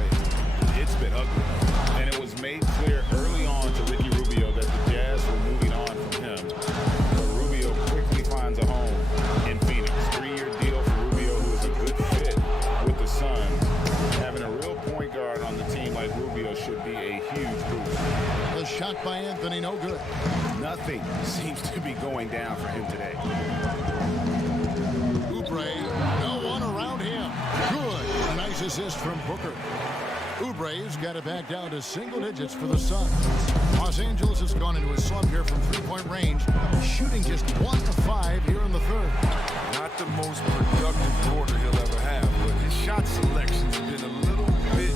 It's been ugly. And it was made clear early on to Ricky Rubio that the Jazz were moving on from him. But Rubio quickly finds a home in Phoenix. 3-year deal for Rubio, who is a good fit with the Suns. Having a real point guard on the team like Rubio should be a huge boost. The shot by Anthony, no good. Nothing seems to be going down for him today. Oubre, no one around him. Good. A nice assist from Booker. Oubre's got it back down to single digits for the Suns. Los Angeles has gone into a slump here from three-point range, shooting just 1 of 5 here in the third. Not the most productive quarter he'll ever have, but his shot selection's been a little bit.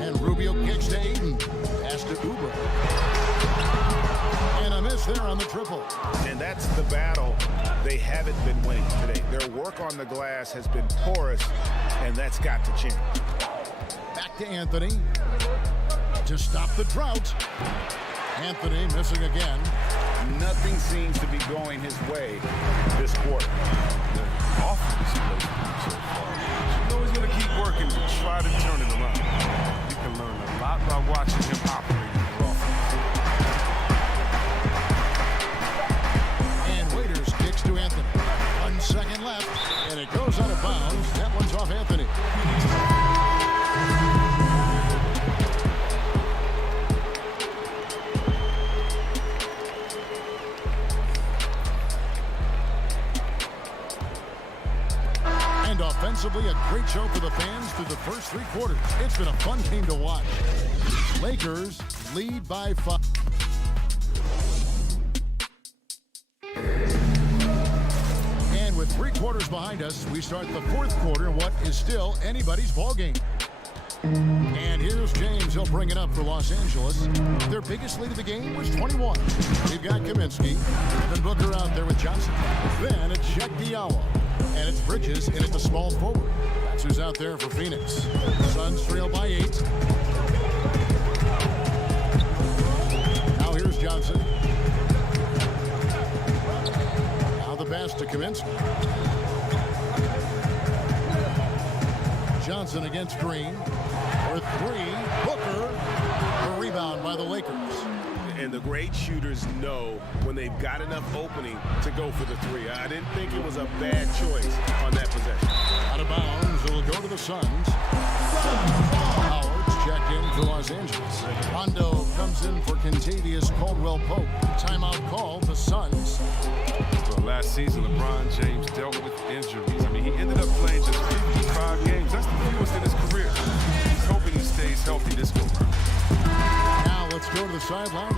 And Rubio kicks to Ayton. Pass to Oubre. And a miss there on the triple. And that's the battle they haven't been winning today. Their work on the glass has been porous, and that's got to change. Back to Anthony to stop the drought. Anthony missing again. Nothing seems to be going his way this quarter. The offense so far. You know he's going to keep working to try to turn it around. You can learn a lot by watching him operate in the offense. And Waiters kicks to Anthony. 1 second left, and it goes out of bounds. That one's off Anthony. And offensively, a great show for the fans through the first 3 quarters. It's been a fun game to watch. Lakers lead by 5. And with 3 quarters behind us, we start the 4th quarter in what is still anybody's ball game. And here's James. He'll bring it up for Los Angeles. Their biggest lead of the game was 21. We've got Kaminsky. Then Booker out there with Johnson. Then it's Jack Diallo. And it's Bridges in at the small forward. That's who's out there for Phoenix. Suns trail by 8. Now here's Johnson. Now the pass to Kaminsky. Johnson against Green. For 3, Booker. A rebound by the Lakers. And the great shooters know when they've got enough opening to go for the 3. I didn't think it was a bad choice on that possession. Out of bounds, it'll go to the Suns. Howard's checked in for Los Angeles. Rondo comes in for Kentavious Caldwell-Pope. Timeout called the Suns. Well, last season, LeBron James dealt with injuries. I mean, he ended up playing just 55 games. That's the fewest in his career. He's hoping he stays healthy this go round. Now let's go to the sideline.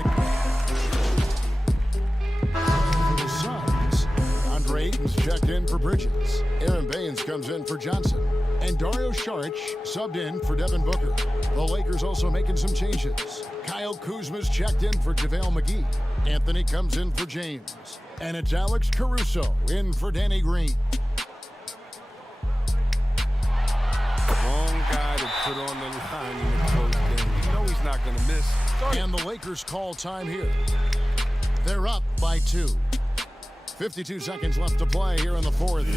For the Suns, Andre Ayton's checked in for Bridges. Aaron Baines comes in for Johnson. And Dario Saric subbed in for Devin Booker. The Lakers also making some changes. Kyle Kuzma's checked in for JaVale McGee. Anthony comes in for James. And it's Alex Caruso in for Danny Green. Wrong guy to put on the line in the close game. You know he's not going to miss. And the Lakers call time here. They're up by 2. 52 seconds left to play here in the fourth. And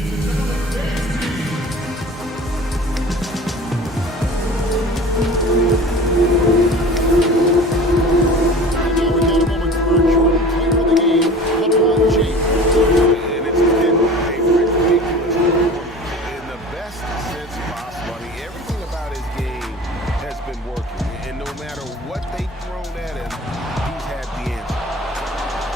now we got a moment for our Jordan player of the game, LeBron James. And it's been a ridiculous performance in the best sense possible. I mean, everything about his game has been working. And no matter what they've thrown at him, he's had the answer.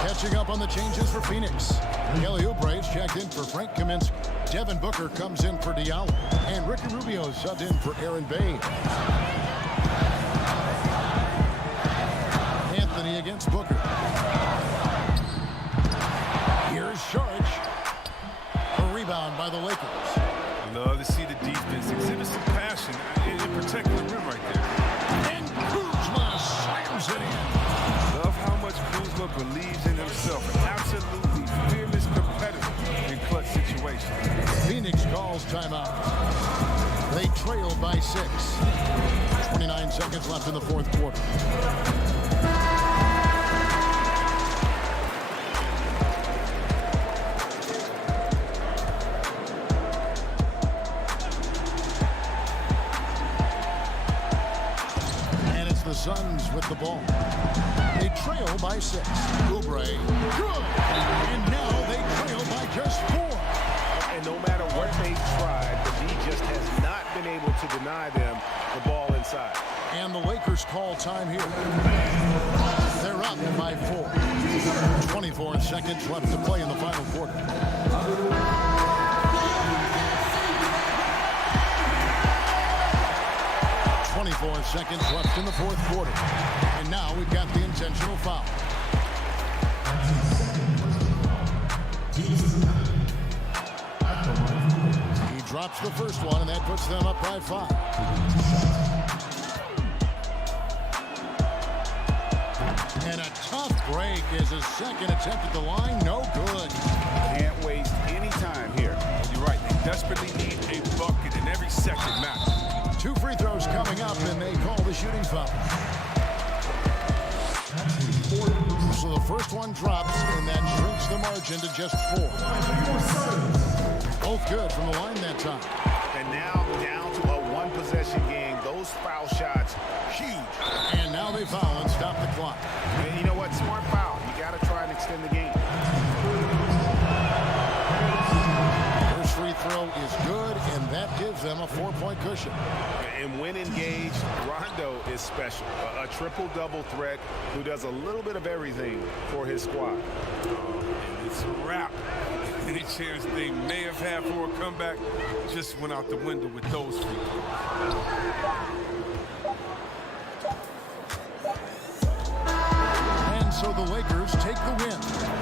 Catching up on the changes for Phoenix. Kelly Oubre's checked in for Frank Kaminsky. Devin Booker comes in for Diallo. And Ricky Rubio subbed in for Aaron Baines. Anthony against Booker. Here's Sharge. A rebound by the Lakers. I love to see the defense exhibit some passion in protecting the rim right there. And Kuzma slams it in. Love how much Kuzma believes in himself. An absolutely fearless competitor in clutch situations. Phoenix calls timeout. They trail by 6. 29 seconds left in the fourth quarter. And it's the Suns with the ball. They trail by 6. Oubre, good. And now they trail by just 4. And no matter what they've tried, the D just has not been able to deny them the ball inside. And the Lakers call time here. They're up by 4. 24 seconds left to play in the final quarter. Seconds left in the fourth quarter. And now we've got the intentional foul. He drops the first one, and that puts them up by 5. And a tough break is a second attempt at the line. No good. Can't waste any time here. You're right. They desperately need a bucket, and every second matters. 2 free throws coming up, and they call the shooting foul. So the first one drops, and that shrinks the margin to just 4. Both good from the line that time. And now down to a one-possession game. Those foul shots, huge. And now they foul and stop the clock. And you know what? Smart foul. You got to try and extend the game. First free throw is good, and that gives them a 4-point cushion. And when engaged, Rondo is special. A triple-double threat who does a little bit of everything for his squad. And it's a wrap. Any chance they may have had for a comeback just went out the window with those free throws. And so the Lakers take the win.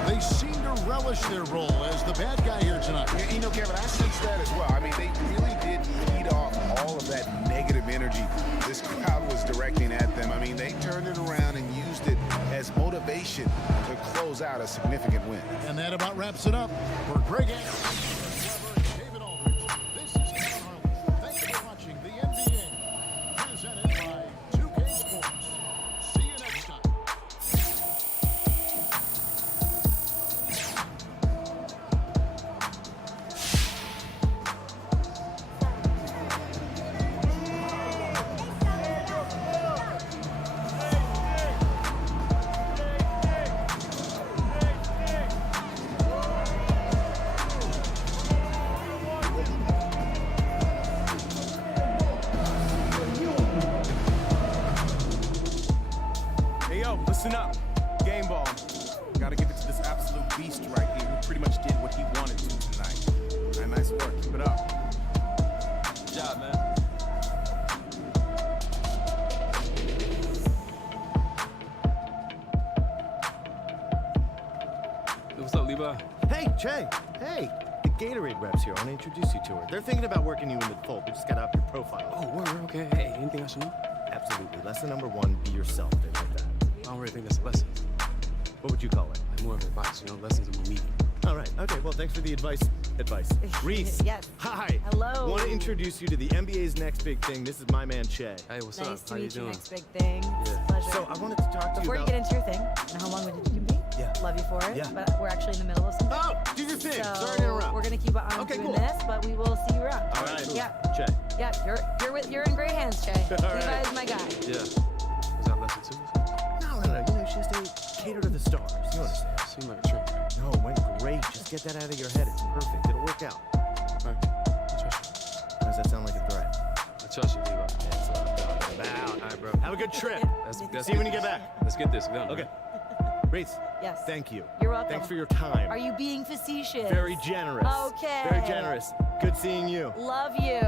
They seem to relish their role as the bad guy here tonight. You know, Kevin, I sense that as well. I mean, they really did feed off all of that negative energy this crowd was directing at them. I mean, they turned it around and used it as motivation to close out a significant win. And that about wraps it up for Greg Adams. David Aldridge. This is Kevin Harlan. Thanks for watching the NBA, presented by 2K Sports. See you next time. Listen up. Game ball. Gotta give it to this absolute beast right here who pretty much did what he wanted to tonight. Right, nice work. Keep it up. Good job, man. Hey, what's up, Levi? Hey, Che. Hey. The Gatorade reps here. I want to introduce you to her. They're thinking about working you in the fold. We just got up your profile. Oh, we're okay. Hey, anything I should know? Absolutely. Lesson number 1, be yourself. Things like that. I don't really think that's a lesson. What would you call it? Like more of advice, you know, lessons are more meaty. All right. Okay, well, thanks for the advice. Reese. Yes. Hi. Hello. Want to introduce you to the NBA's next big thing. This is my man, Che. Hey, what's Nice up? to How you meet you. doing? Next big thing. Yeah. Pleasure. So I wanted to talk to Before you you about... get into your thing, and how long would you be? Yeah. love you for it. Yeah. But we're actually in the middle of something. Oh, do your thing. So Sorry to interrupt. we're gonna keep on Okay, doing cool. this, but we will see you around. All right. Yeah. Check. Yeah. You're in great hands, Jay. All Levi's right. my guy. Yeah. Is that lesson two? No. You know, you just cater to the stars. You understand? Seemed like a trick. No, it went great. Just get that out of your head. It's perfect. It'll work out. All right. I trust you. Does that sound like a threat? I trust you, Levi. That's what I'm talking about. All right, bro. Have a good trip. Let's See you when you get back. Let's get this done. Okay. Reese. Yes. Thank you. You're welcome. Thanks for your time. Are you being facetious? Very generous. Okay. Very generous. Good seeing you. Love you.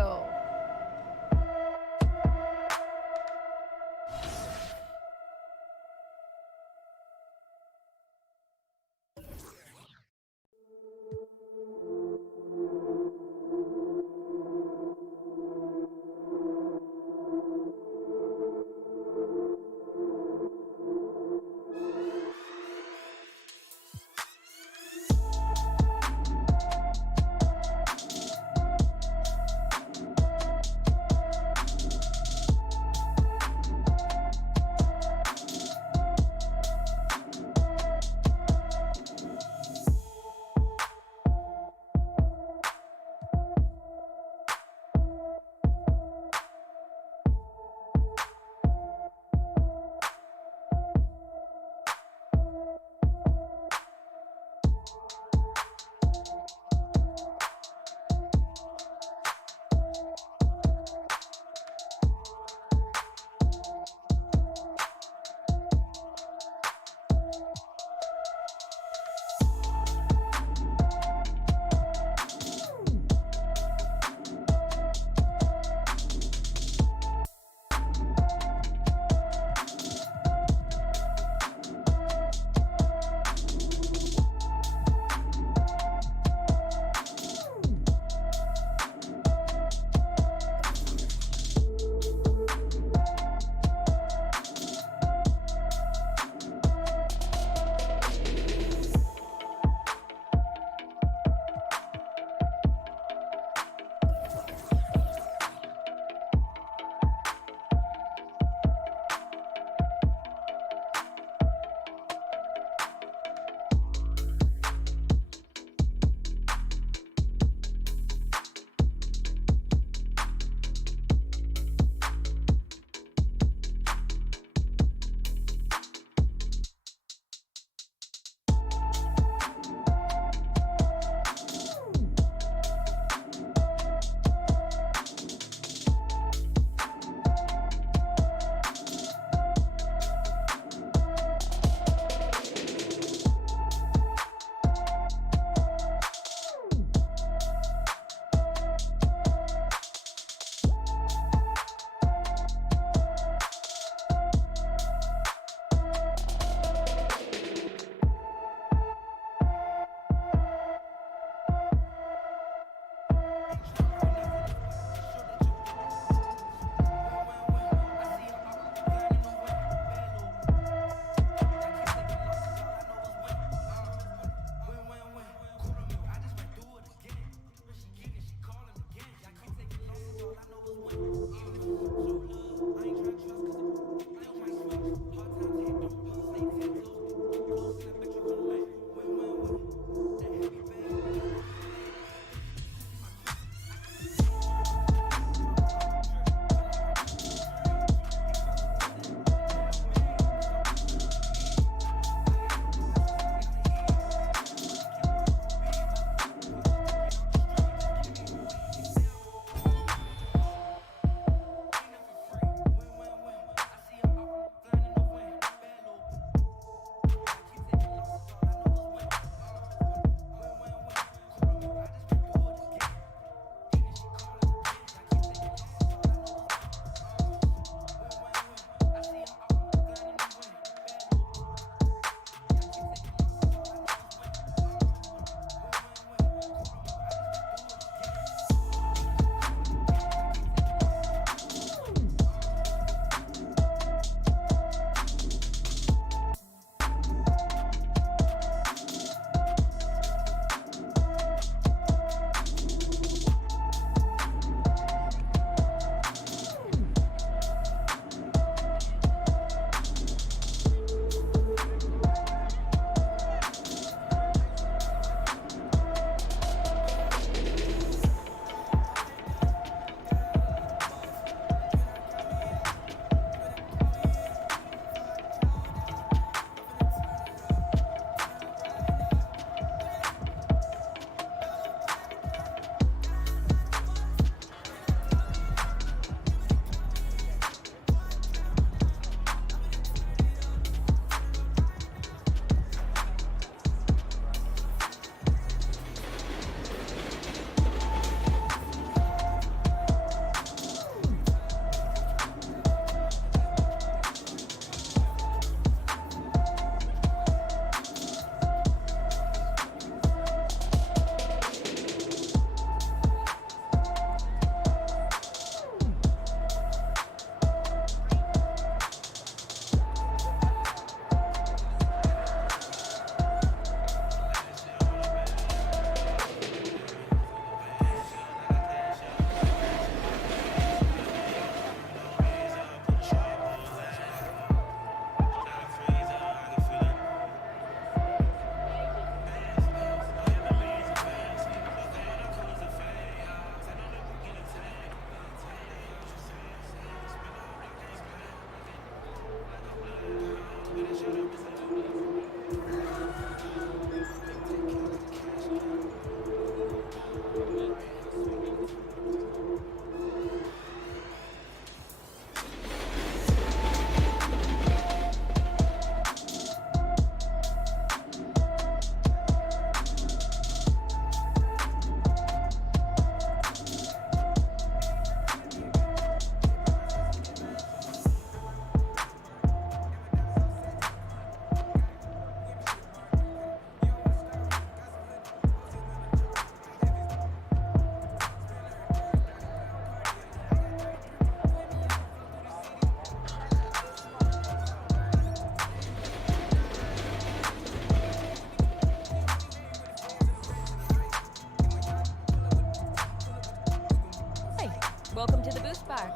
Welcome to the Boost Bar.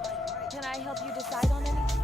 Can I help you decide on anything?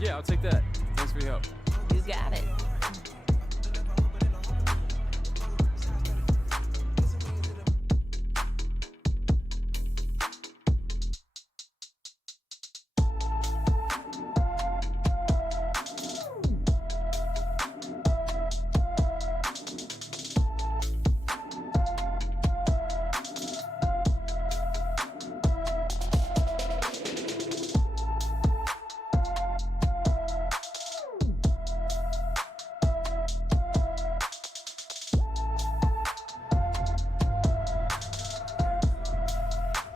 Yeah, I'll take that. Thanks for your help. You got it.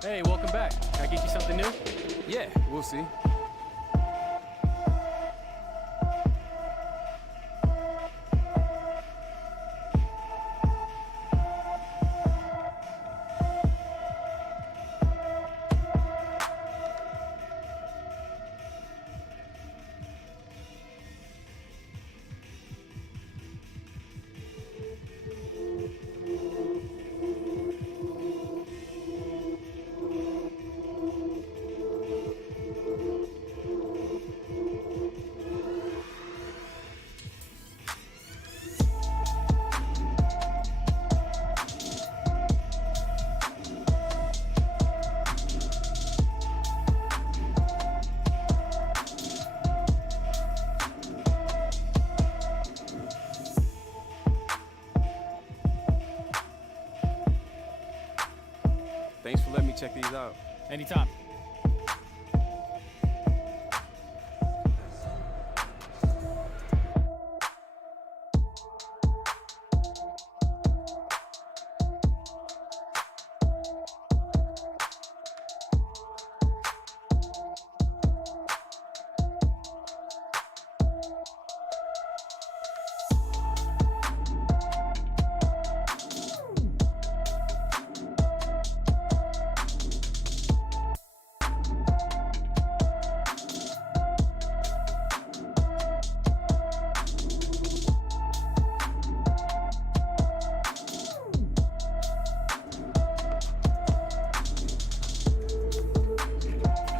Hey, welcome back. Can I get you something new? Yeah, we'll see. Thanks for letting me check these out. Anytime.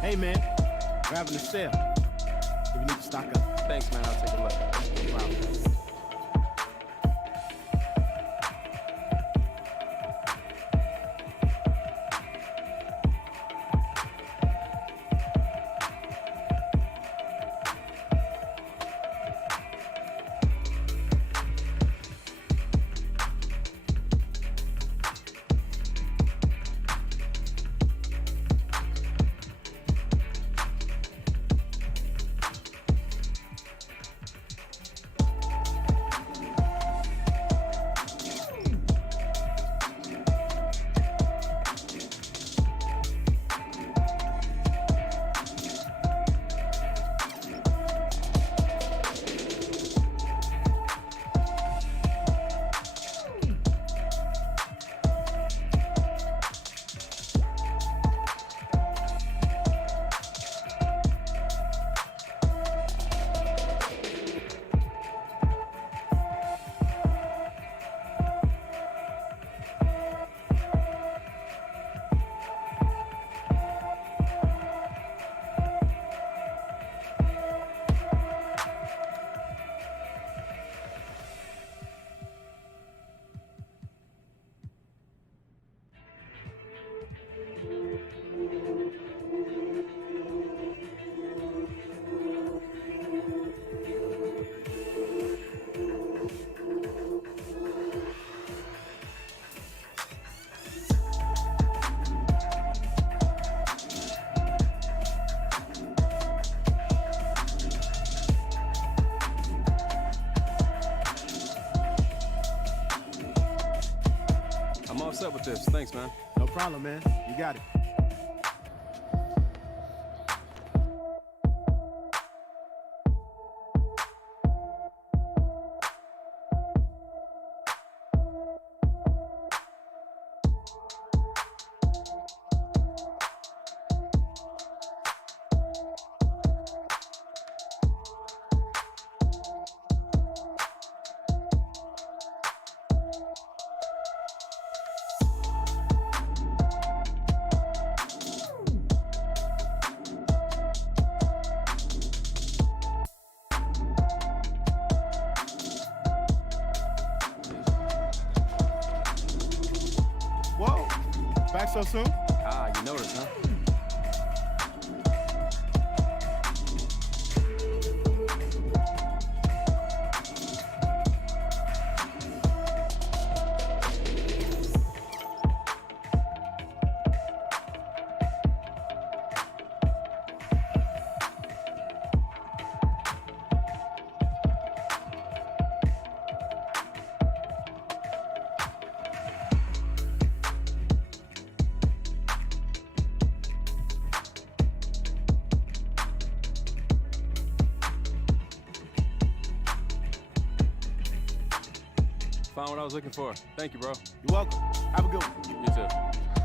Hey, man. We're having a sale. If you need to stock up. Thanks, man. I'll take a look. Wow. with this. Thanks, man. No problem, man. You got it. Whoa, back so soon? Ah, you noticed, huh? Found what I was looking for. Thank you, bro. You're welcome. Have a good one. You too.